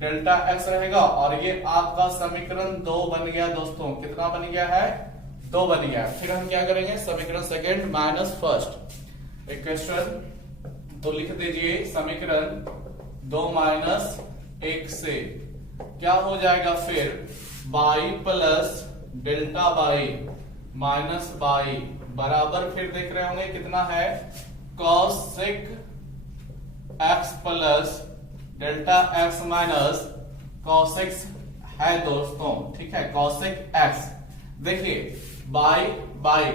डेल्टा x रहेगा, और ये आपका समीकरण 2 बन गया दोस्तों, कितना बन गया है, 2 बन गया। फिर हम क्या करेंगे, समीकरण सेकेंड माइनस फर्स्ट इक्वेशन, तो लिख दीजिए समीकरण 2 माइनस 1 से क्या हो जाएगा, फिर y plus delta y minus y बराबर, फिर देख रहे होंगे कितना है, cosec x plus delta x minus cosec है दोस्तों, ठीक है, cosec x। देखिए y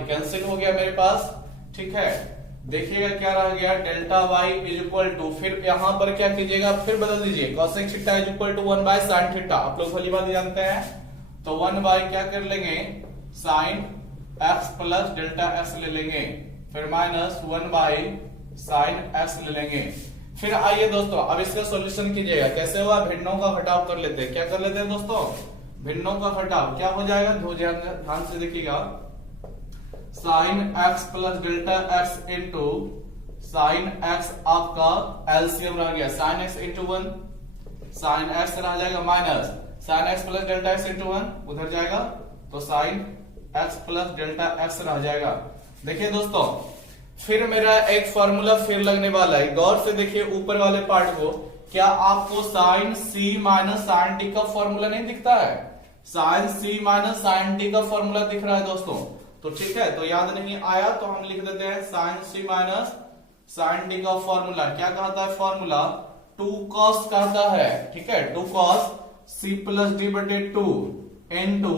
कैंसिल हो गया मेरे पास, ठीक है, देखिएगा क्या रह गया, delta y is equal to, फिर यहां पर क्या कीजिएगा, फिर बदल दीजिए, cosec theta is equal to 1 by sin theta, आप लोग भली बात जानते हैं, तो 1 बाय क्या कर लेंगे, sin x plus delta x ले लेंगे, फिर माइनस 1 बाय sin x ले लेंगे। फिर आइए दोस्तों अब इसका सॉल्यूशन कीजिएगा, कैसे हुआ, भिन्नों का घटाव कर लेते हैं, क्या कर लेते हैं दोस्तों, भिन्नों का घटाव, क्या हो जाएगा, ध्यान से देखिएगा, sin x plus delta x into sin x आपका एलसीएम रह गया, sin x into 1, sin x रह जाएगा minus sin x plus delta x into 1 उधर जाएगा, तो sin x plus delta x रह जाएगा। देखिए दोस्तों फिर मेरा एक फॉर्मूला फिर लगने वाला है, गौर से देखिए ऊपर वाले पार्ट को, क्या आपको sin c minus sin t का फॉर्मूला नहीं दिखता है, sin c minus sin t का फॉर्मूला दिख रहा है दोस्तों, तो ठीक है, तो याद नहीं आया तो हम लिख देते हैं sin c minus sin t का फॉर्मूला क्या कहता है, फॉर्मूला 2 cos कहता है, ठीक है, 2 cos c प्लस d बटे 2 into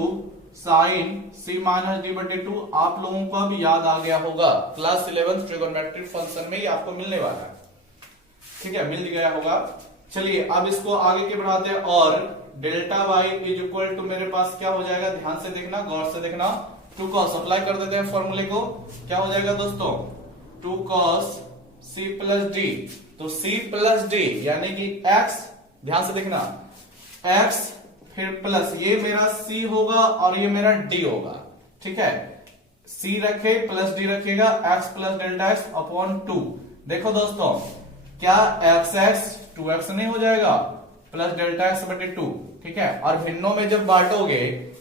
sin c minus d बटे 2, आप लोगों को अब याद आ गया होगा, क्लास 11 ट्रिगोनोमेट्रिक फंक्शन में ही आपको मिलने वाला है, ठीक है, मिल गया होगा। चलिए अब इसको आगे के बढ़ाते हैं, और delta y is equal to मेरे पास क्या हो जाएगा, ध्यान से देखना, गौर से देखना, 2 cos अप्लाई कर देते हैं फॉर्मूले को, क्या हो जाएगा दोस्तों 2 cos c प्लस डी। तो c प्लस डी यानी कि x, ध्यान से देखना, x फिर प्लस ये मेरा c होगा और ये मेरा d होगा, ठीक है। c रखे प्लस d रखेगा, x plus delta x upon 2। देखो दोस्तों क्या xx 2x नहीं हो जाएगा प्लस डेल्टा x बटे 2, ठीक है। और भिन्नों में जब बांटोगे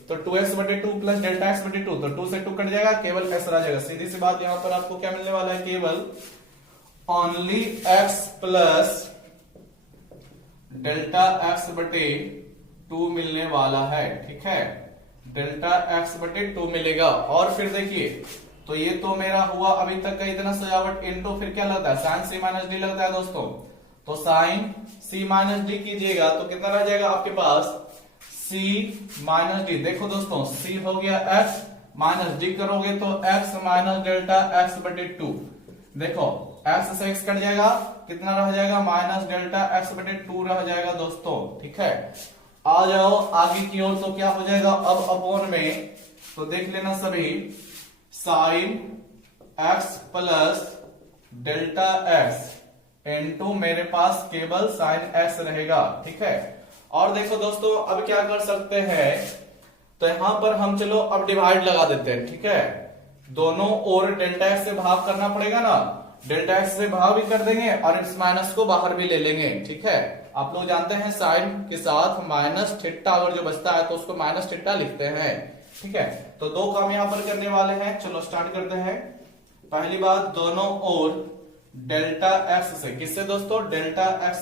तो 2x बटे 2 प्लस डेल्टा x बटे 2, तो 2 से 2 कट जाएगा, केवल x रह जाएगा। सीधी सी बात, यहां पर आपको क्या मिलने वाला है, केवल only x plus delta x बटे 2 मिलने वाला है, ठीक है। डेल्टा x बटे 2 मिलेगा। और फिर देखिए, तो ये तो मेरा हुआ अभी तक का इतना सजावट, इनटू फिर क्या लगता है साइन c माइनस डी लगता है दोस्तों। तो साइन c माइनस डी कीजिएगा तो कितना रह जाएगा आपके पास c माइनस डी। देखो दोस्तों c हो गया x माइनस डी करोगे तो x माइनस डेल्टा x बटे 2। देखो x से x कट जाएगा, कितना रह जाएगा माइनस डेल्टा x बटे 2 रह जाएगा दोस्तों, ठीक है। आ जाओ आगे की ओर, तो क्या हो जाएगा अब अपॉन में, तो देख लेना सभी, sine x plus delta x into मेरे पास केवल साइन x रहेगा, ठीक है। और देखो दोस्तों अब क्या कर सकते हैं, तो यहां पर हम चलो अब डिवाइड लगा देते हैं, ठीक है। दोनों ओर डेल्टा x से भाग करना पड़ेगा ना, डेल्टा x से भाग भी कर देंगे और इस माइनस को बाहर भी ले लेंगे, ठीक है। आप लोग जानते हैं साइन के साथ माइनस थीटा अगर जो बचता है तो उसको माइनस थीटा लिखते हैं, ठीक है। तो 2 काम यहां पर करने वाले हैं, चलो स्टार्ट करते हैं। पहली बात, दोनों ओर डेल्टा x से, किससे दोस्तों, डेल्टा x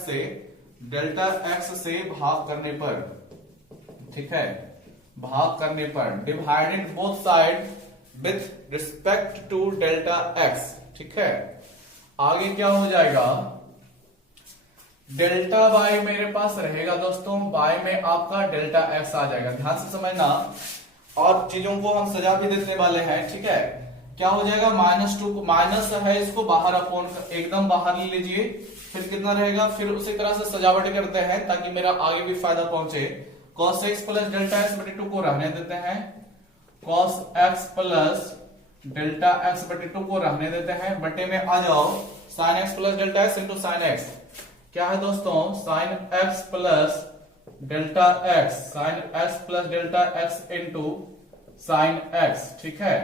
से भाग करने पर, ठीक है, भाग करने पर, divided both side with respect to delta x, ठीक है। आगे क्या हो जाएगा, डेल्टा y मेरे पास रहेगा दोस्तों, y में आपका डेल्टा x आ जाएगा, ध्यान से समझना। और चीजों को हम सजा भी देने वाले हैं, ठीक है। क्या हो जाएगा -2, माइनस है इसको बाहर अपॉन एकदम बाहर ले लीजिए, फिर कितना रहेगा, फिर उसी तरह से सजावट करते हैं ताकि मेरा आगे भी फायदा पहुंचे। cos x plus delta x बटे 2 को रहने देते हैं, cos x plus delta x बटे 2 को रहने देते हैं, बटे में आ जाओ sin x plus delta x into sine x। क्या है दोस्तों, sin x plus delta x, sin x plus delta x into sine x, ठीक है,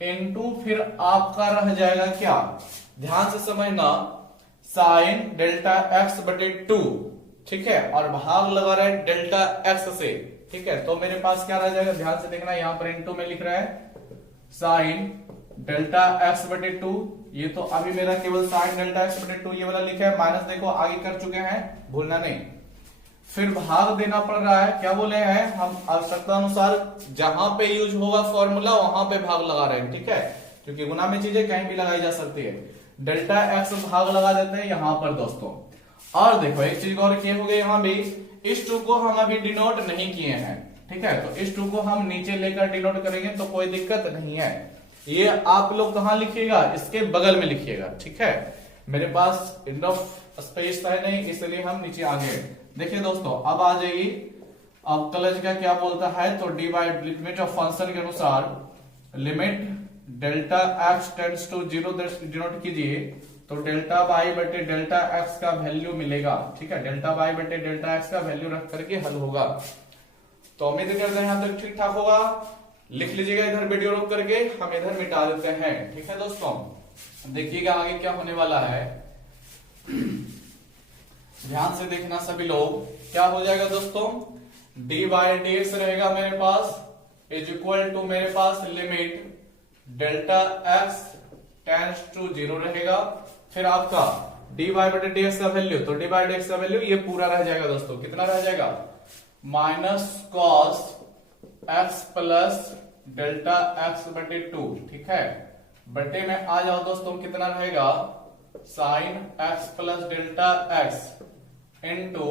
इंटू फिर आपका रह जाएगा क्या, ध्यान से समझना, साइन डेल्टा x बटे 2, ठीक है, और भाग लगा रहा है डेल्टा x से, ठीक है। तो मेरे पास क्या रह जाएगा, ध्यान से देखना, यहां पर इंटू में लिख रहा है साइन डेल्टा x बटे 2, ये तो अभी मेरा केवल साइन डेल्टा x बटे 2 ये वाला लिखा है, माइनस देखो आगे कर चुके हैं, भूलना नहीं। फिर भाग देना पड़ रहा है, क्या बोले हैं हम, आवश्यकता अनुसार जहां पे यूज होगा फॉर्मूला वहां पे भाग लगा रहे हैं, ठीक है, क्योंकि गुना में चीजें कहीं भी लगाई जा सकती है। डेल्टा x भाग लगा देते हैं यहां पर दोस्तों। और देखो एक चीज और किए हो गए, यहां भी इस 2 को हम अभी डिनोट नहीं किए हैं, ठीक है, तो इस 2 को हम नीचे लेकर डिनोट करेंगे तो कोई दिक्कत नहीं है। ये आप लोग कहां लिखिएगा, इसके बगल में लिखिएगा, ठीक है। मेरे पास इनफ स्पेस है नहीं, इसलिए हम नीचे आ गए। देखिए दोस्तों अब आ जाइए, अब कॉलेज का क्या बोलता है, तो d by limit of function के अनुसार limit delta x tends to 0 denote कीजिए, तो डेल्टा y बटे डेल्टा x का वैल्यू मिलेगा, ठीक है, डेल्टा y बटे डेल्टा x का वैल्यू रख करके हल होगा। तो उम्मीद करते हैं यहां तक ठीक ठाक होगा, लिख लीजिएगा इधर वीडियो रोक करके, हम इधर मिटा देते हैं, ठीक है दोस्तों। देखिएगा आगे क्या होने वाला है, ध्यान से देखना सभी लोग, क्या हो जाएगा दोस्तों, डी बाई डी एक्स रहेगा मेरे पास इज इक्वल टू मेरे पास limit delta x tends to 0 रहेगा, फिर आपका डी बाई बटे डी एक्स का वैल्यू, तो डी बाई डी एक्स का वैल्यू ये पूरा रह जाएगा दोस्तों, कितना रह जाएगा, minus cos x plus delta x बटे 2, ठीक है, बटे में आ जाओ दोस्तों, कितना रहेगा, sine x plus delta x into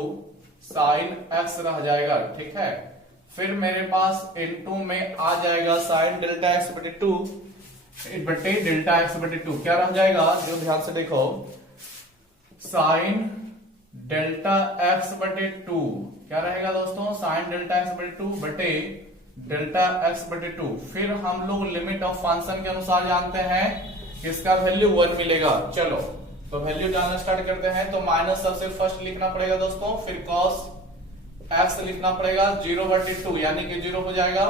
sine x रह जाएगा, ठीक है। फिर मेरे पास इंटू में आ जाएगा साइन डेल्टा x बटे 2 बटे डेल्टा x बटे 2, क्या रह जाएगा, जो ध्यान से देखो, साइन डेल्टा एक्स बटे 2 क्या रहेगा दोस्तों, साइन डेल्टा एक्स बटे 2 बटे डेल्टा एक्स बटे 2। फिर हम लोग लिमिट ऑफ फंक्शन के अनुसार जानते हैं कि इसका वैल्यू 1 मिलेगा। चलो तो वैल्यू जानना स्टार्ट करते हैं। तो माइनस सबसे फर्स्ट लिखना पड़ेगा दोस्तों, फिर कॉस एक्स लिखना पड़ेगा 0 बटे 2 यानी कि 0 हो जाएगा।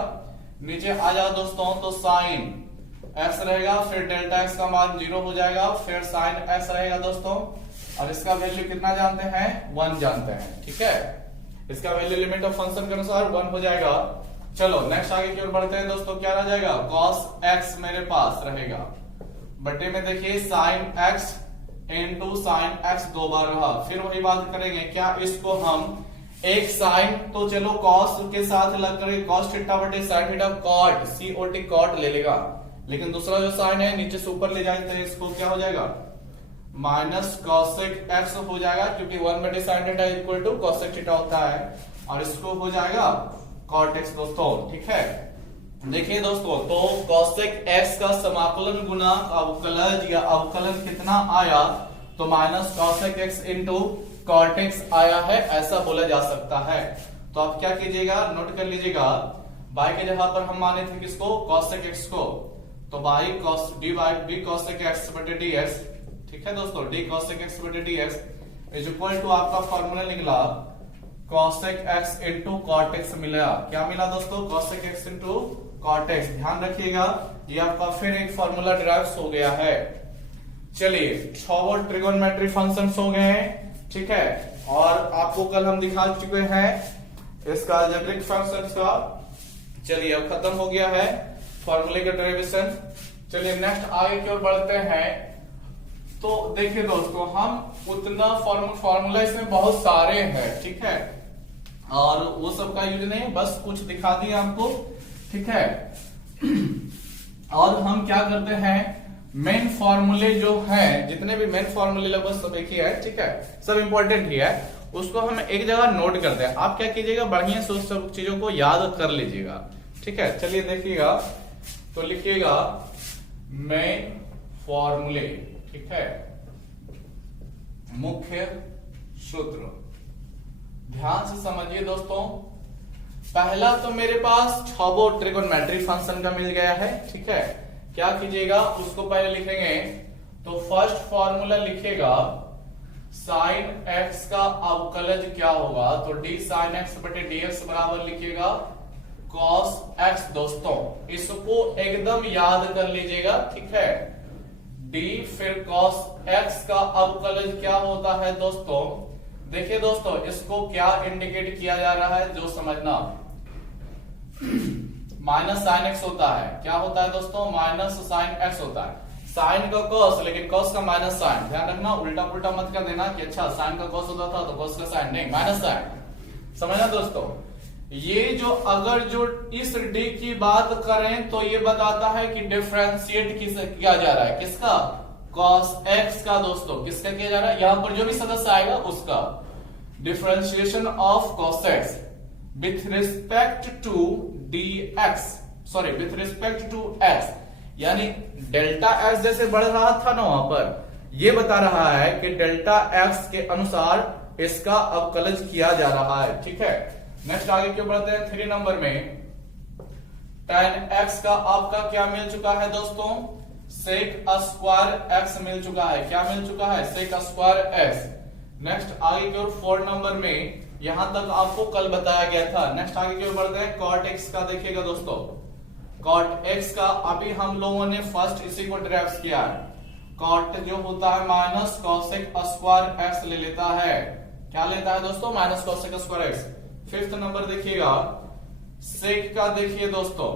नीचे आ जाओ दोस्तों तो साइन एक्स रहेगा, फिर डेल्टा एक्स का मान 0 हो जाएगा, फिर साइन एक्स रहेगा दोस्तों, और इसका वैल्यू कितना जानते हैं, 1 जानते हैं। ठीक है, इसका वैल्यू लिमिट ऑफ फंक्शन के अनुसार 1 हो जाएगा। चलो नेक्स्ट आगे की ओर बढ़ते हैं दोस्तों, क्या रह जाएगा, कॉस एक्स मेरे पास रहेगा बटे में देखिए sine x into sine x 2 बार रहा। फिर वही बात करेंगे, क्या इसको हम एक साइन, तो चलो कॉस के साथ लग कर कॉस थीटा बटे sine theta cot COT cot ले लेगा, लेकिन दूसरा जो साइन है नीचे से ऊपर ले जाते हैं, इसको क्या हो जाएगा, माइनस कॉसेक एक्स हो जाएगा, क्योंकि 1 बटे sine theta equal to cosec theta होता है, और इसको हो जाएगा कॉट एक्स दोस्तों। ठीक है, देखिए दोस्तों, तो कॉसेक एक्स का समाकलन गुना अवकलज या अवकलन कितना आया, तो minus cosec x into cot x आया है, ऐसा बोला जा सकता है। तो आप क्या कीजिएगा, नोट कर लीजिएगा, बाई के जगह पर हम माने थे किसको, कॉसेक एक्स को, तो by cos d by b cosec x बटे डी एक्स। ठीक है दोस्तों, डी कॉसेक एक्स बटे d x is equal to आपका फॉर्मूला निकला cosec x into cot x मिला। क्या मिला दोस्तों, cosec x into cot x. ध्यान रखिएगा, ये आपका फिर एक फॉर्मूला डिराइव हो गया है। चलिए 6 ट्रिगोनोमेट्री फंक्शंस हो गए हैं। ठीक है, और आपको कल हम दिखा चुके हैं इसका अलजेब्रिक फंक्शंस का। चलिए अब खत्म हो गया है फॉर्मूले का डेरिवेशन। चलिए नेक्स्ट आगे की ओर बढ़ते हैं। तो देखिए दोस्तों, हम उतना फॉर्मूला इसमें बहुत सारे हैं, ठीक है, और वो सब का यूज नहीं, बस कुछ दिखा दिए आपको। ठीक है, और हम क्या करते हैं, मेन फॉर्मूले जो है, जितने भी मेन फॉर्मूले लगभग सब एक ही है, ठीक है, सब इंपॉर्टेंट ही है, उसको हम एक जगह नोट करते हैं। आप क्या कीजिएगा, बढ़िया से उस सब चीजों को याद कर लीजिएगा। ठीक है, चलिए देखिएगा, तो लिखिएगा मेन फॉर्मूले, ठीक है, मुख्य सूत्र। ध्यान से समझिए दोस्तों, पहला तो मेरे पास 6 ट्रिगोनोमेट्री फंक्शन का मिल गया है। ठीक है, क्या कीजिएगा, उसको पहले लिखेंगे, तो फर्स्ट फॉर्मूला लिखेगा साइन एक्स का अवकलज क्या होगा, तो डी साइन एक्स बटे डी एक्स बराबर लिखिएगा कॉस एक्स। दोस्तों इसको एकदम याद कर लीजिएगा। ठीक है, डी फिर कॉस एक्स का अवकलज क्या होता है दोस्तों, देखिए दोस्तों, इसको क्या इंडिकेट किया जा रहा है, जो समझना, माइनस साइन एक्स होता है। क्या होता है दोस्तों, माइनस साइन एक्स होता है, साइन का कॉस, लेकिन कॉस का माइनस साइन। ध्यान रखना, उल्टा पुल्टा मत कर देना कि अच्छा साइन का कॉस होता था तो कॉस का साइन नहीं, माइनस साइन। समझना दोस्तों, ये जो अगर जो इस डी की बात करें तो ये बताता है कि डिफरेंशिएट किया जा रहा है, किसका, कॉस एक्स का। दोस्तों किसका किया जा रहा है, यहां पर जो भी सदस्य आएगा उसका, differentiation of cos x with respect to dx, sorry with respect to x, यानी डेल्टा x जैसे बढ़ रहा था ना, वहां पर ये बता रहा है कि डेल्टा x के अनुसार इसका अवकलज किया जा रहा है। ठीक है, नेक्स्ट आगे क्यों बढ़ते हैं, 3 नंबर में tan x का आपका क्या मिल चुका है दोस्तों, सेक स्क्वायर x मिल चुका है। क्या मिल चुका है, सेक स्क्वायर x। नेक्स्ट आगे की ओर 4 नंबर में, यहां तक आपको कल बताया गया था। नेक्स्ट आगे की ओर बढ़ते हैं, कॉट एक्स का देखिएगा दोस्तों, कॉट एक्स का अभी हम लोगों ने फर्स्ट इसी को डिराइव किया है। कॉट जो होता है माइनस कॉसेक स्क्वायर एक्स ले लेता है। क्या लेता है दोस्तों, minus cosec square x. 5th number देखिएगा, सेक का देखिए दोस्तों,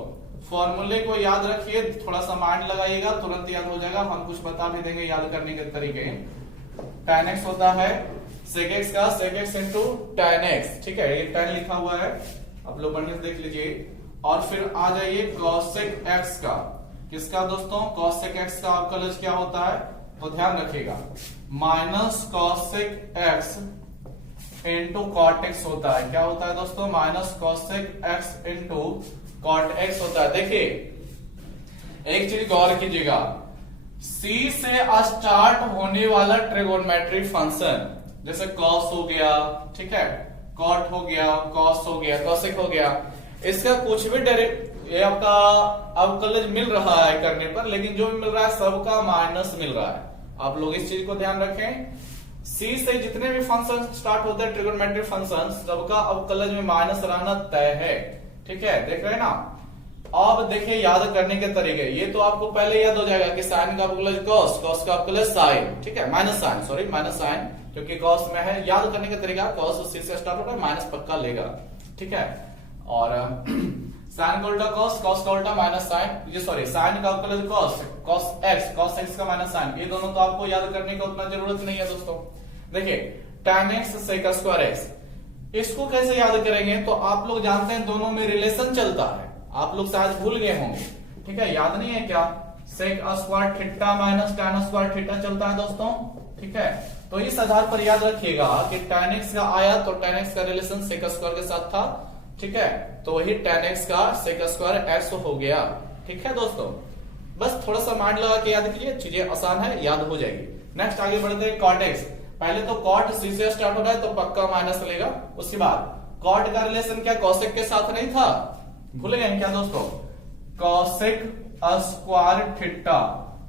फॉर्मूले को याद रखिए, थोड़ा सा माइंड लगाइएगा, तुरंत याद हो जाएगा, हम कुछ बता भी देंगे याद करने के तरीके। tan x होता है sec x का, sec x into tan x। ठीक है, ये tan लिखा हुआ है, आप लोग बढ़िया से देख लीजिए। और फिर आ जाइए cosec x का, किसका दोस्तों, cosec x का अवकलज क्या होता है, तो ध्यान रखिएगा, minus cosec x into cot x होता है। क्या होता है दोस्तों, minus cosec x into cot x होता है। देखिए एक चीज गौर कीजिएगा, C से स्टार्ट होने वाला ट्रिगोनोमेट्री फंक्शन जैसे कॉस हो गया, ठीक है, कॉट हो गया, कॉस हो गया, कॉसेक हो गया, इसका कुछ भी ये आपका अवकलज मिल रहा है करने पर, लेकिन जो भी मिल रहा है सबका माइनस मिल रहा है। आप लोग इस चीज को ध्यान रखें, सी से जितने भी फंक्शन स्टार्ट होते हैं ट्रिगोनोमेट्रिक फंक्शन, सबका अवकलज में माइनस रहना तय है, ठीक है, देख रहे हैं ना। अब देखिए याद करने के तरीके, ये तो आपको पहले याद हो जाएगा कि साइन का अवकलज कॉस, कॉस का अवकलज साइन, ठीक है, minus sine, sorry minus sine, क्योंकि कॉस में है। याद करने का तरीका, कॉस सी से स्टार्ट होता है, माइनस पक्का लेगा, ठीक है। और साइन का उल्टा कॉस, कॉस का उल्टा माइनस साइन, ये सॉरी साइन का अवकलज कॉस, कॉस एक्स का माइनस साइन, ये दोनों तो आपको याद करने का उतना जरूरत नहीं है दोस्तों। देखिए tan x sec square x, इसको कैसे याद करेंगे, तो आप लोग जानते हैं दोनों में रिलेशन चलता है, आप लोग शायद भूल गए होंगे, ठीक है, याद नहीं है क्या, sec square theta minus tan square theta चलता है दोस्तों, ठीक है। तो इस आधार पर याद रखिएगा कि tan x का आया तो tan x का रिलेशन sec स्क्वायर के साथ था, ठीक है, तो वही tan x का sec स्क्वायर x हो गया, ठीक है दोस्तों। बस थोड़ा सा माइंड लगा के याद कीजिए, चीजें आसान है, याद हो जाएगी। नेक्स्ट आगे बढ़ते हैं cot x। पहले तो cot c से स्टार्ट हो रहा है तो पक्का माइनस लेगा, उसके बाद cot का रिलेशन क्या cosec के साथ नहीं था, भूल गए क्या दोस्तों, cosec square theta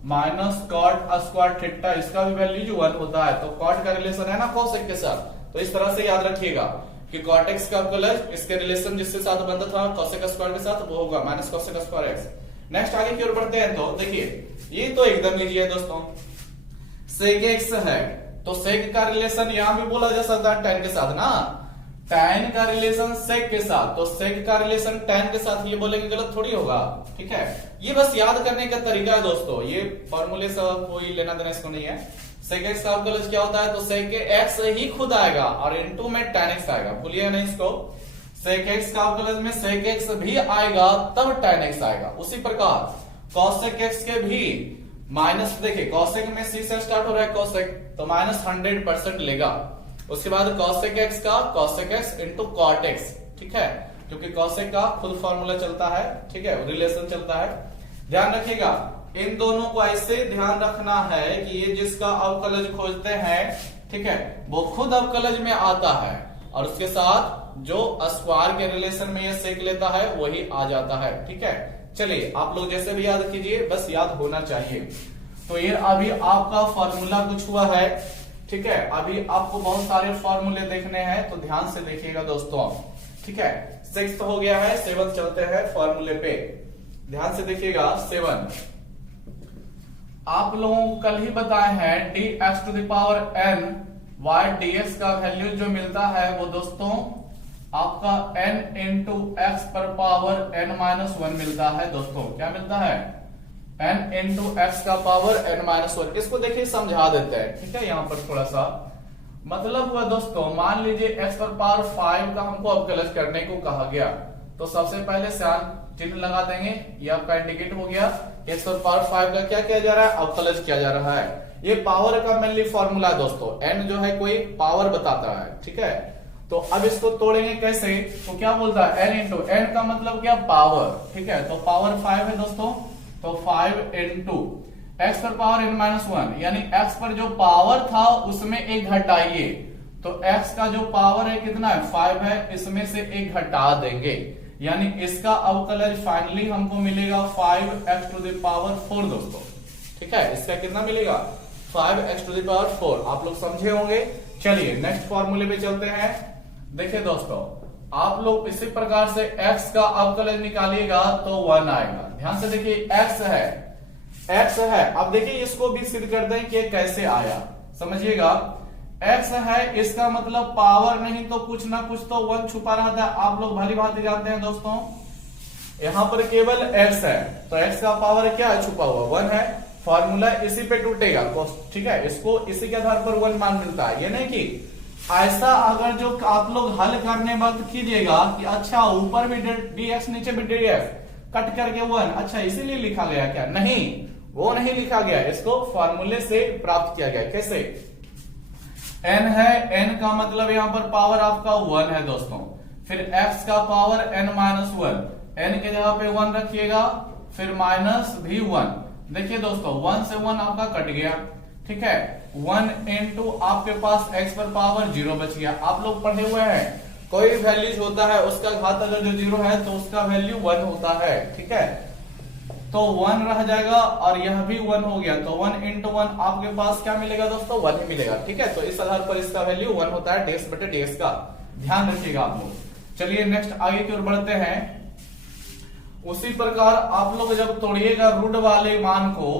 minus cot square theta, इसका भी वैल्यू 1 होता है, तो cot का रिलेशन है ना cosec के साथ, तो इस तरह से याद रखिएगा कि cot x का अवकलज इसके रिलेशन जिसके साथ बनता था cosec स्क्वायर के साथ, वो होगा minus cosec square x। Next आगे की ओर बढ़ते हैं, तो देखिए ये तो एकदम इजी है दोस्तों, sec x है तो sec का रिलेशन यहां भी बोला जा सकता है tan के साथ ना, tan का रिलेशन sec के साथ, तो sec का रिलेशन tan के साथ, ये बोलेंगे गलत थोड़ी होगा, ठीक है। ये बस याद करने का तरीका है दोस्तों, ये फॉर्मूले से कोई लेना देना इसको नहीं है। sec x का अवकलज क्या होता है, तो sec x ही खुद आएगा और इनटू में tan x आएगा, भूलिए नहीं इसको, sec x का अवकलज में sec x भी आएगा तब tan x आएगा। उसी प्रकार cosec x के भी माइनस, देखिए cosec में c से स्टार्ट हो रहा है cosec, तो माइनस 100% लेगा। उसके बाद cosec x का cosec x into cot x, ठीक है, क्योंकि cosec का खुद फॉर्मूला चलता है, ठीक है, रिलेशन चलता है। ध्यान रखिएगा इन दोनों को ऐसे ध्यान रखना है कि ये जिसका अवकलज खोजते हैं, ठीक है, वो खुद अवकलज में आता है और उसके साथ जो स्क्वायर के रिलेशन में ये सेक लेता है वही आ जाता है, ठीक है। चलिए आप लोग जैसे भी याद कीजिए, बस याद होना चाहिए। तो ये अभी आपका फॉर्मूला कुछ हुआ है, ठीक है, अभी आपको बहुत सारे फॉर्मूले देखने हैं, तो ध्यान से देखिएगा दोस्तों, ठीक है। 6th हो गया है, 7th चलते हैं फॉर्मूले पे, ध्यान से देखिएगा। 7 आप लोगों को कल ही बताए हैं dx to the power n y dx का वैल्यू जो मिलता है वो दोस्तों आपका n इंटू एक्स पर पावर n माइनस 1 मिलता है दोस्तों, क्या मिलता है, n इंटू एक्स का पावर n माइनस 1। इसको देखिए समझा देते हैं, ठीक है, यहाँ पर थोड़ा सा मतलब हुआ दोस्तों, मान लीजिए x पर पावर 5 का हमको अवकलज करने को कहा गया, तो सबसे पहले साइन चिन्ह लगा देंगे, ये आपका इंडिकेट हो गया, x पर पावर 5 का क्या किया जा रहा है, अवकलज किया जा रहा है। ये पावर का मेनली फॉर्मूला है दोस्तों, n जो है कोई पावर बताता है, ठीक है। तो अब इसको तोड़ेंगे कैसे, तो क्या बोलता है n इंटू, n का मतलब क्या, पावर, ठीक है, तो पावर 5 है दोस्तों, तो 5 इंटू एक्स पर पावर n माइनस 1, यानी x पर जो पावर था उसमें एक घटाइए, तो x का जो पावर है कितना है, 5 है, इसमें से एक घटा देंगे, यानी इसका अवकलज फाइनली हमको मिलेगा 5x टू द पावर 4 दोस्तों, ठीक है, इसका कितना मिलेगा, 5x टू द पावर 4। आप लोग समझे होंगे। चलिए नेक्स्ट फॉर्मूले पे चलते हैं। देखिए दोस्तों आप लोग इसी प्रकार से x का अवकलज निकालिएगा तो 1 आएगा। ध्यान से देखिए x है, अब देखिए इसको भी सिद्ध कर दें कि कैसे आया, समझिएगा। x है, इसका मतलब पावर नहीं तो कुछ ना कुछ तो 1 छुपा रहता है, आप लोग भली भांति जानते हैं दोस्तों। यहाँ पर केवल x है, तो x का पावर क्या है, छुपा हुआ 1 है, फॉर्मूला इसी पे टूटेगा, ठीक है, इसको इसी के आधार पर 1 मान मिलता है। ये नहीं कि ऐसा अगर जो आप लोग हल करने वक्त कीजिएगा कि अच्छा ऊपर भी dx नीचे भी dx कट करके 1, अच्छा इसीलिए लिखा गया क्या, नहीं, वो नहीं लिखा गया, इसको फॉर्मूले से प्राप्त किया गया। कैसे, n है, n का मतलब यहां पर पावर आपका 1 है दोस्तों, फिर x का पावर n माइनस 1, n के जगह पे 1 रखिएगा, फिर माइनस भी 1। देखिए दोस्तों 1 से 1 आपका कट गया, ठीक है। 1 इंटू आपके पास x पर पावर 0 बच गया। आप लोग पढ़े हुए हैं कोई वैल्यूज होता है उसका घात अगर जो 0 है तो उसका वैल्यू 1 होता है, ठीक है। तो 1 रह जाएगा और यह भी 1 हो गया, तो 1 इंटू 1 आपके पास क्या मिलेगा दोस्तों, 1 ही मिलेगा, ठीक है। तो इस आधार पर इसका वैल्यू 1 होता है dx बटे dx का, ध्यान रखिएगा आप लोग। चलिए नेक्स्ट आगे की ओर बढ़ते हैं। उसी प्रकार आप लोग जब तोड़िएगा रूट वाले मान को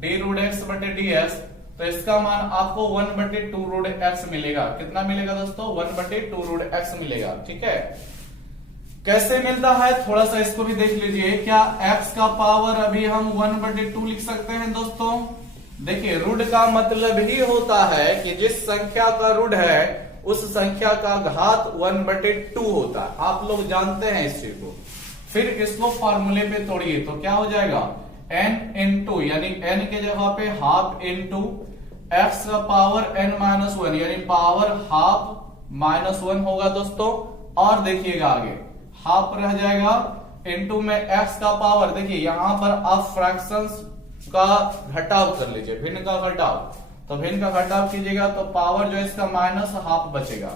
d रूट x बटे dx, तो इसका मान आपको 1 बटे 2 रूट x मिलेगा। कितना मिलेगा दोस्तों, 1 बटे 2 रूट x मिलेगा, ठीक है। कैसे मिलता है थोड़ा सा इसको भी देख लीजिए। क्या x का पावर अभी हम 1 बटे 2 लिख सकते हैं दोस्तों? देखिए रूट का मतलब ही होता है कि जिस संख्या का रूट है उस संख्या का घात 1 बटे 2 होता है, आप लोग जानते हैं इस चीज को। फिर इसको फॉर्मूले पे तोड़िए तो क्या हो जाएगा, n इंटू यानी n के जगह पे हाफ इंटू x का पावर n माइनस 1 यानी पावर हाफ माइनस 1 होगा दोस्तों। और देखिएगा आगे हाफ रह जाएगा इंटू में x का पावर, देखिए यहां पर आप फ्रैक्शंस का घटाव कर लीजिए, भिन्न का घटाव, तो भिन्न का घटाव कीजिएगा तो पावर जो है इसका माइनस हाफ बचेगा।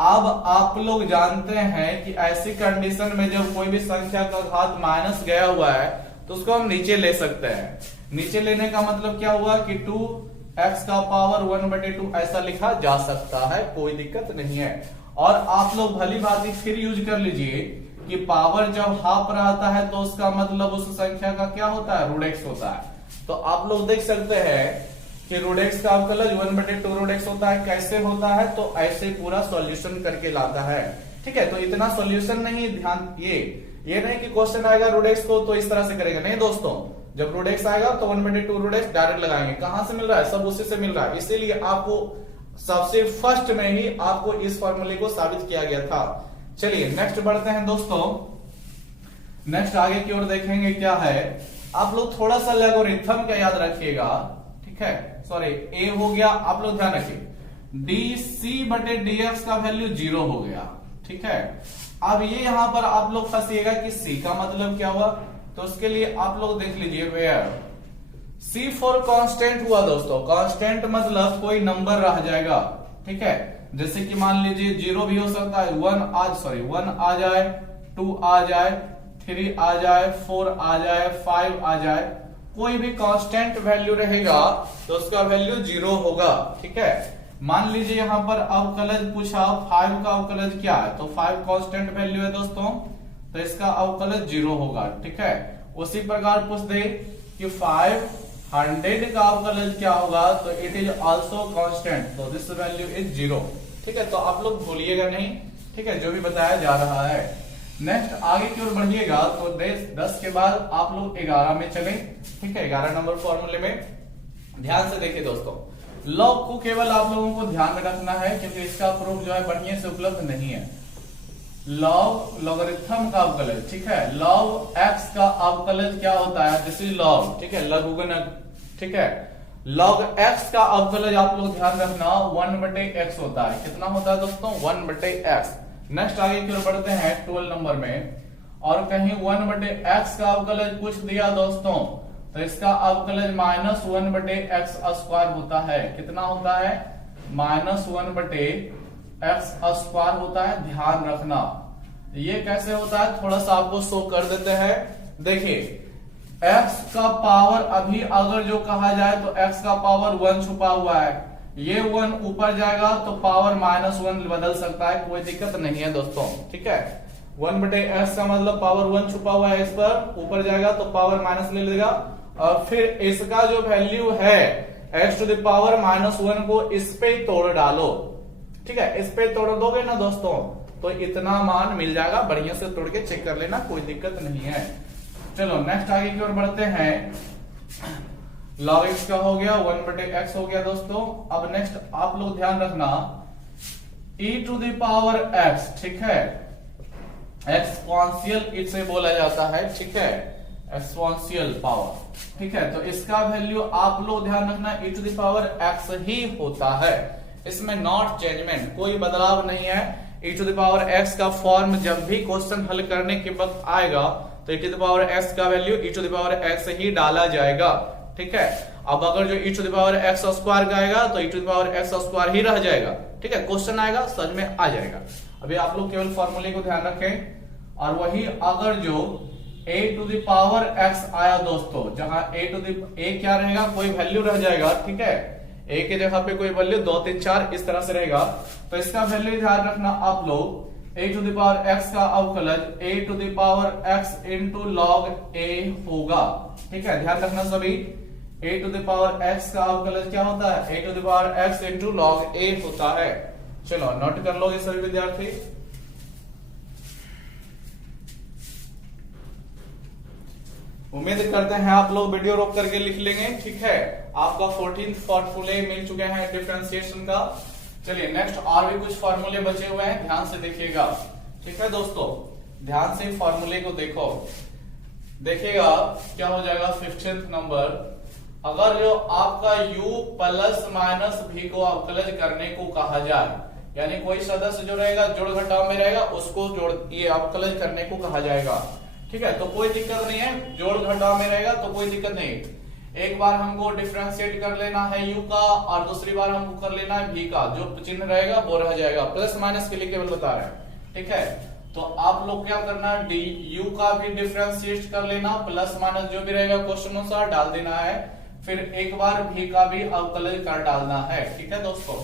अब आप लोग जानते हैं कि ऐसी कंडीशन में जब कोई भी संख्या का घात माइनस गया हुआ है तो उसको हम नीचे ले सकते हैं। नीचे लेने का मतलब क्या हुआ कि 2x का पावर 1 बटे 2 ऐसा लिखा जा सकता है, कोई दिक्कत नहीं है। और आप लोग भली भांति फिर यूज कर लीजिए कि पावर जब हाफ रहता है तो उसका मतलब उस संख्या का क्या होता है, रूट x होता है। तो आप लोग देख सकते हैं कि रूट x का अवकलज 1 बटे 2 रूट x होता है। कैसे होता है, तो ऐसे पूरा सॉल्यूशन करके लाता है, ठीक है। तो इतना सॉल्यूशन नहीं, ध्यान ये नहीं कि क्वेश्चन आएगा रूट x को तो इस तरह से करेगा, नहीं दोस्तों। जब रूट x आएगा तो 1 बटे 2 रूट x डायरेक्ट लगाएंगे। कहां से मिल रहा है, सब उसी से मिल रहा है, इसीलिए आपको सबसे फर्स्ट में ही आपको इस फॉर्मूले को साबित किया गया था। चलिए नेक्स्ट बढ़ते हैं दोस्तों। नेक्स्ट आगे की ओर देखेंगे क्या है। आप लोग थोड़ा सा लॉगरिथम का याद रखिएगा, ठीक है। सॉरी a हो गया, आप लोग ध्यान रखिए dc बटे dx का वैल्यू 0 हो गया, ठीक है। अब ये यहां पर आप लोग फंसिएगा कि c का मतलब क्या हुआ, तो उसके लिए आप लोग देख लीजिए वेयर c फॉर कांस्टेंट हुआ दोस्तों। कांस्टेंट मतलब कोई नंबर रह जाएगा, ठीक है। जैसे कि मान लीजिए 0 भी हो सकता है, 1 आ जाए, 2 आ जाए, 3 आ जाए, 4 आ जाए, 5 आ जाए, कोई भी कांस्टेंट वैल्यू रहेगा तो उसका वैल्यू 0 होगा, ठीक है। मान लीजिए यहां पर अवकलज पूछा 5 का अवकलज क्या है, तो 5 कांस्टेंट वैल्यू है दोस्तों, तो इसका अवकलज 0 होगा, ठीक है। उसी प्रकार पूछ दे कि 500 का अवकलज क्या होगा, तो इट इज ऑल्सो कांस्टेंट, तो दिस वैल्यू इज 0, ठीक है। तो आप लोग भूलिएगा नहीं, ठीक है, जो भी बताया जा रहा है। नेक्स्ट आगे की ओर बढ़िएगा तो 10 के बाद आप लोग 11 में चले, ठीक है। 11 नंबर फॉर्मूले में ध्यान से देखिए दोस्तों। लॉग को केवल आप लोगों को ध्यान में रखना है क्योंकि इसका प्रूफ जो है बढ़िया से उपलब्ध नहीं है। लॉग लॉगरिथम का अवकलज, ठीक है। लॉग x का अवकलज क्या होता है, दिस इज लॉग, ठीक है, लघुगणक, ठीक है। लॉग x का अवकलज आप लोग ध्यान रखना 1 बटे x होता है। कितना होता है दोस्तों, 1 बटे x। नेक्स्ट आगे की ओर बढ़ते हैं 12 नंबर में, और कहीं 1 बटे x का अवकलज पूछ दिया दोस्तों तो इसका अवकलज -1 बटे x स्क्वायर होता है। कितना होता है, -1 बटे x स्क्वायर होता है, ध्यान रखना। ये कैसे होता है थोड़ा सा आपको शो कर देते हैं। देखिए x का पावर अभी अगर जो कहा जाए तो x का पावर 1 छुपा हुआ है, ये 1 ऊपर जाएगा तो पावर -1 बदल सकता है, कोई दिक्कत नहीं है दोस्तों, ठीक है। 1 बटे x का मतलब पावर 1 छुपा हुआ है, इस पर ऊपर जाएगा तो पावर माइनस ले लेगा, और फिर इसका जो वैल्यू है x टू द पावर -1 को इस पे तोड़ डालो, ठीक है। इस पे तोड़ दोगे ना दोस्तों तो इतना मान मिल जाएगा, बढ़िया से तोड़ के चेक कर लेना, कोई दिक्कत नहीं है। चलो नेक्स्ट आगे की ओर बढ़ते हैं। log x का हो गया, 1 बटे x हो गया दोस्तों। अब नेक्स्ट आप लोग ध्यान रखना e to the power x, ठीक है, एक्सपोनेंशियल इसे बोला जाता है, ठीक है, एक्सपोनेंशियल पावर, ठीक है। तो इसका वैल्यू आप लोग ध्यान रखना e to the power x ही होता है, इसमें नॉट चेंजमेंट, कोई बदलाव नहीं है। e to the power x का फॉर्म जब भी क्वेश्चन हल करने के वक्त आएगा तो e to the power x का वैल्यू e to the power x ही डाला जाएगा, ठीक है। अब अगर जो e to the power x square का आएगा तो e to the power x square ही रह जाएगा, ठीक है। क्वेश्चन आएगा समझ में आ जाएगा। अभी आप लोग केवल फॉर्मूले को ध्यान रखें। और वही अगर जो a to the power x आया दोस्तों, जहां a क्या रहेगा, कोई वैल्यू रह जाएगा, ठीक है। a की जगह पे कोई वैल्यू 2 3 4 इस तरह से रहेगा, तो इसका वैल्यू ध्यान रखना आप लोग। a to the power x का अवकलज a to the power x into log a होगा, ठीक है। ध्यान रखना सभी, a to the power x का अवकलज क्या होता है, a to the power x into log a होता है। चलो नोट कर लो ये सभी विद्यार्थी। उम्मीद करते हैं आप लोग वीडियो रोक करके लिख लेंगे, ठीक है। आपका 14th फॉर्मूले मिल चुके हैं डिफरेंशिएशन का। चलिए नेक्स्ट और भी कुछ फॉर्मूले बचे हुए हैं, ध्यान से देखिएगा, ठीक है दोस्तों। ध्यान से फॉर्मूले को देखो, देखिएगा क्या हो जाएगा। 15th नंबर, अगर जो आपका u प्लस माइनस v को अवकलज करने को कहा जाए, यानी कोई सदस्य जो रहेगा जोड़ घटाव में रहेगा उसको ये अवकलज करने को कहा जाएगा, ठीक है। तो कोई दिक्कत नहीं है, जोड़ घटाव में रहेगा तो कोई दिक्कत नहीं। एक बार हमको डिफरेंशिएट कर लेना है u का और दूसरी बार हमको कर लेना है v का, जो चिन्ह रहेगा वो रह जाएगा। प्लस माइनस के लिए केवल बता रहे हैं, ठीक है। तो आप लोग क्या करना है, u का भी डिफरेंशिएट कर लेना, प्लस माइनस जो भी रहेगा क्वेश्चन अनुसार डाल देना है, फिर एक बार v का भी अवकलज कर डालना है, ठीक है दोस्तों।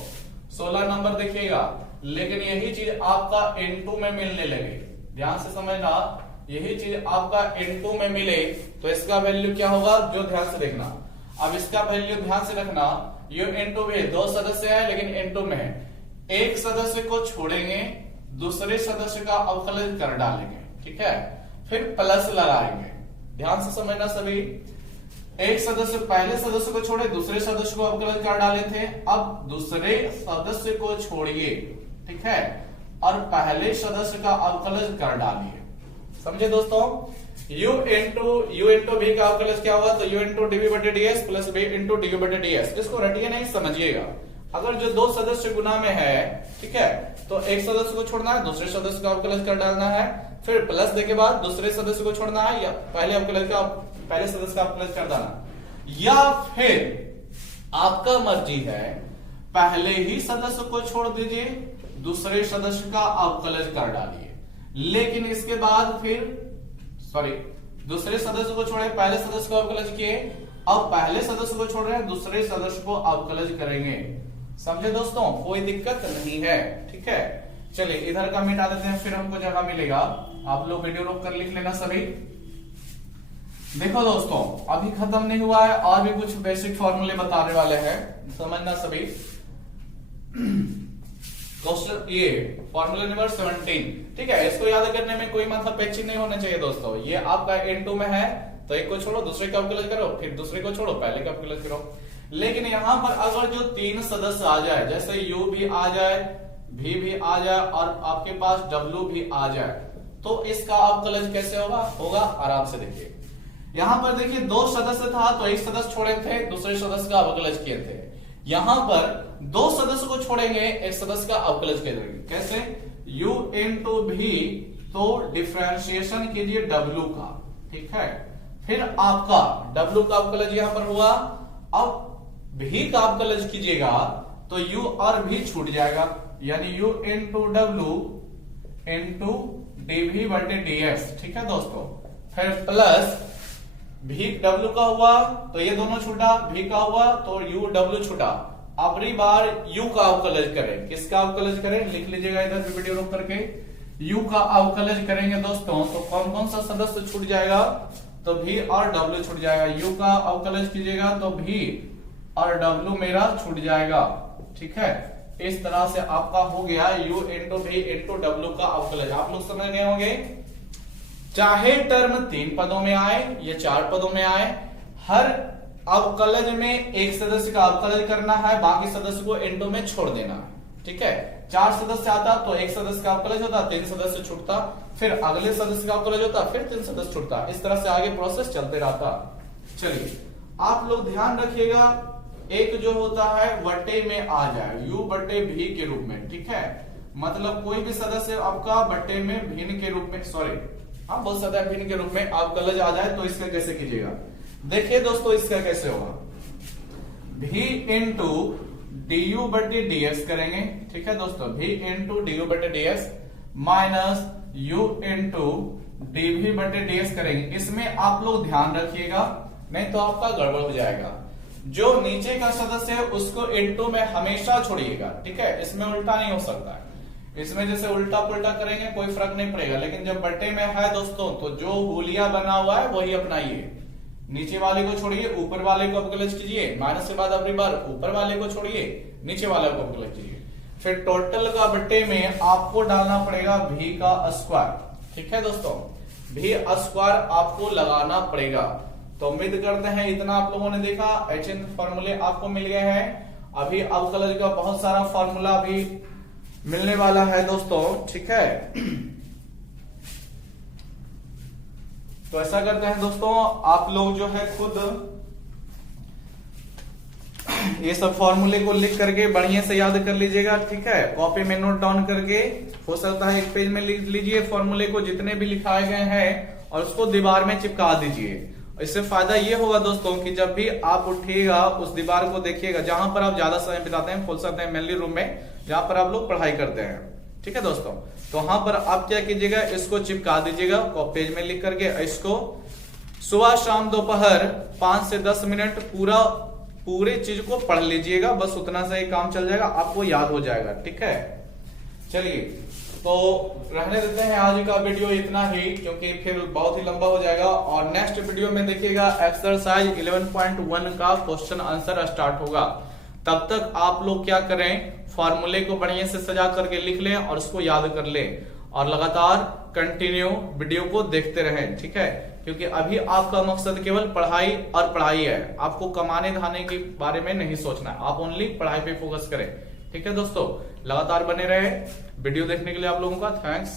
16 नंबर देखिएगा, लेकिन यही चीज आपका n2 में मिलने लगे, ध्यान से समझना। यही चीज आपका n2 में मिले तो इसका वैल्यू क्या होगा, जो ध्यान से देखना। अब इसका वैल्यू ध्यान से रखना, ये n2 में 2 सदस्य है लेकिन n2 में है, एक सदस्य को छोड़ेंगे, दूसरे सदस्य का अवकलज कर डालेंगे, ठीक है, फिर प्लस लगाएंगे। ध्यान से समझना सभी, एक सदस्य पहले सदस्य को छोड़े, दूसरे सदस्य को अवकलज कर डाले थे, अब दूसरे सदस्य को छोड़िए, ठीक है, और पहले सदस्य का अवकलज कर डालिए। समझे दोस्तों। u इंटू v का अवकलज क्या होगा, तो u इंटू dv बटे ds plus v into du बटे ds। इसको रटिए नहीं, समझिएगा। अगर जो दो सदस्य गुना में है, ठीक है, तो एक सदस्य को छोड़ना है, दूसरे सदस्य का अवकलज कर डालना है, फिर प्लस दे के बाद दूसरे सदस्य को छोड़ना है, या पहले सदस्य का अवकलज कर डालना, या फिर आपका मर्जी है पहले ही सदस्य को छोड़ दीजिए, दूसरे सदस्य का अवकलज कर डालिए। लेकिन इसके बाद फिर दूसरे सदस्य को छोड़े, पहले सदस्य को अवकलज किए, अब पहले सदस्य को छोड़ रहे हैं, दूसरे सदस्य को अवकलज करेंगे। समझे दोस्तों, कोई दिक्कत नहीं है, ठीक है। चलिए इधर का मिटा देते हैं, फिर हमको जगह मिलेगा। आप लोग वीडियो रोक कर लिख लेना सभी। देखो दोस्तों, अभी खत्म नहीं हुआ है, और भी कुछ बेसिक फॉर्मूले बताने वाले हैं, समझना सभी। क्वेश्चन ये फॉर्मूला नंबर 17, ठीक है। इसको याद करने में कोई मतलब पेची नहीं होना चाहिए दोस्तों। ये आपका n2 में है तो एक को छोड़ो, दूसरे का अवकलज करो, फिर दूसरे को छोड़ो, पहले का अवकलज करो। लेकिन यहां पर अगर जो 3 सदस्य आ जाए, जैसे u भी आ जाए, v भी आ जाए और आपके पास w भी आ जाए, तो इसका अवकलज कैसे होगा आराम से देखिए। यहां पर देखिए 2 सदस्य था तो एक सदस्य छोड़े थे, दूसरे सदस्य का अवकलज किए थे। यहां पर 2 सदस्य को छोड़ेंगे, एक सदस्य का अवकलज करेंगे, कैसे, u इंटू v, तो डिफरेंशिएशन कीजिए w का, ठीक है, फिर आपका w का अवकलज यहां पर हुआ। अब v का अवकलज कीजिएगा तो u और v छूट जाएगा, यानी u into w into dv बटे ds, ठीक है दोस्तों। फिर प्लस v w का हुआ तो ये दोनों छूटा, v का हुआ तो u w छूटा। अबरी बार u का अवकलज करें, किसका अवकलज करें, लिख लीजिएगा इधर वीडियो रोक करके। u का अवकलज करेंगे दोस्तों, तो कौन कौन सा सदस्य छूट जाएगा, तो v और w छूट जाएगा। u का अवकलज कीजिएगा तो v और w मेरा छूट जाएगा, ठीक है। इस तरह से आपका हो गया u into v into w का अवकलज। आप लोग समझ गए होंगे, चाहे टर्म 3 पदों में आए या 4 पदों में आए, हर अवकलज में एक सदस्य का अवकलज करना है, बाकी सदस्य को n2 में छोड़ देना है, ठीक है। 4 सदस्य आता तो एक सदस्य का अवकलज होता, 3 सदस्य छूटता, फिर अगले सदस्य का अवकलज होता, फिर 3 सदस्य छूटता, इस तरह से आगे प्रोसेस चलते रहता। चलिए आप लोग ध्यान रखिएगा, एक जो होता है बट्टे में आ जाए, u बट्टे v के रूप में, ठीक है। मतलब कोई भी सदस्य आपका बट्टे में भिन्न के रूप में, आप बोल सकते हैं भिन्न के रूप में अवकलज आ जाए, तो इसका कैसे कीजिएगा, देखिए दोस्तों इसका कैसे होगा। v इंटू डी यू बटे डी एक्स करेंगे, ठीक है दोस्तों, v इंटू डी यू बटे d x minus u into d v बटे डी एक्स करेंगे। इसमें आप लोग ध्यान रखिएगा, नहीं तो आपका गड़बड़ हो जाएगा। जो नीचे का सदस्य है उसको इंटू में हमेशा छोड़िएगा, ठीक है, इसमें उल्टा नहीं हो सकता है। इसमें जैसे उल्टा पुल्टा करेंगे कोई फर्क नहीं पड़ेगा, लेकिन जब बटे में है दोस्तों तो जो हुलिया बना हुआ है वही अपनाइए। नीचे वाले को छोड़िए, ऊपर वाले को अपकलज कीजिए, माइनस के बाद अगली बार ऊपर वाले को छोड़िए, नीचे वाले को अपकलज कीजिए। फिर टोटल का बटे में आपको डालना पड़ेगा v का स्क्वायर, ठीक है दोस्तों, v स्क्वायर आपको लगाना पड़ेगा। तो उम्मीद करते हैं इतना आप लोगों ने देखा, HN फॉर्मूले आपको मिल गए हैं। अभी अवकलज का बहुत सारा फॉर्मूला अभी मिलने वाला है दोस्तों, ठीक है। तो ऐसा करते हैं दोस्तों, आप लोग जो है खुद ये सब फॉर्मूले को लिख करके बढ़िया से याद कर लीजिएगा, ठीक है। कॉपी में नोट डाउन करके, हो सकता है एक पेज में लिख लीजिए फॉर्मूले को जितने भी लिखाए गए हैं और उसको दीवार में चिपका दीजिए। इससे फायदा ये होगा दोस्तों कि जब भी आप उठिएगा उस दीवार को देखिएगा जहां पर आप ज्यादा समय बिताते हैं, खोल सकते हैं मेनली रूम में जहां पर आप लोग पढ़ाई करते हैं, ठीक है दोस्तों। तो वहां पर आप क्या कीजिएगा, इसको चिपका दीजिएगा पेज में लिख करके। इसको सुबह शाम दोपहर 5 से 10 मिनट पूरे चीज को पढ़ लीजिएगा, बस उतना सा ही काम चल जाएगा, आपको याद हो जाएगा, ठीक है। चलिए तो रहने देते हैं आज का वीडियो इतना ही, क्योंकि फिर बहुत ही लंबा हो जाएगा। और नेक्स्ट वीडियो में देखिएगा एक्सरसाइज 11.1 का क्वेश्चन आंसर स्टार्ट होगा। तब तक आप लोग क्या करें, फॉर्मूले को बढ़िया से सजा करके लिख लें और उसको याद कर लें और लगातार कंटिन्यू वीडियो को देखते रहें, ठीक है। क्योंकि अभी आपका मकसद केवल पढ़ाई और पढ़ाई है, आपको कमाने धाने के बारे में नहीं सोचना है, आप ओनली पढ़ाई पे फोकस करें, ठीक है दोस्तों। लगातार बने रहे, वीडियो देखने के लिए आप लोगों का थैंक्स।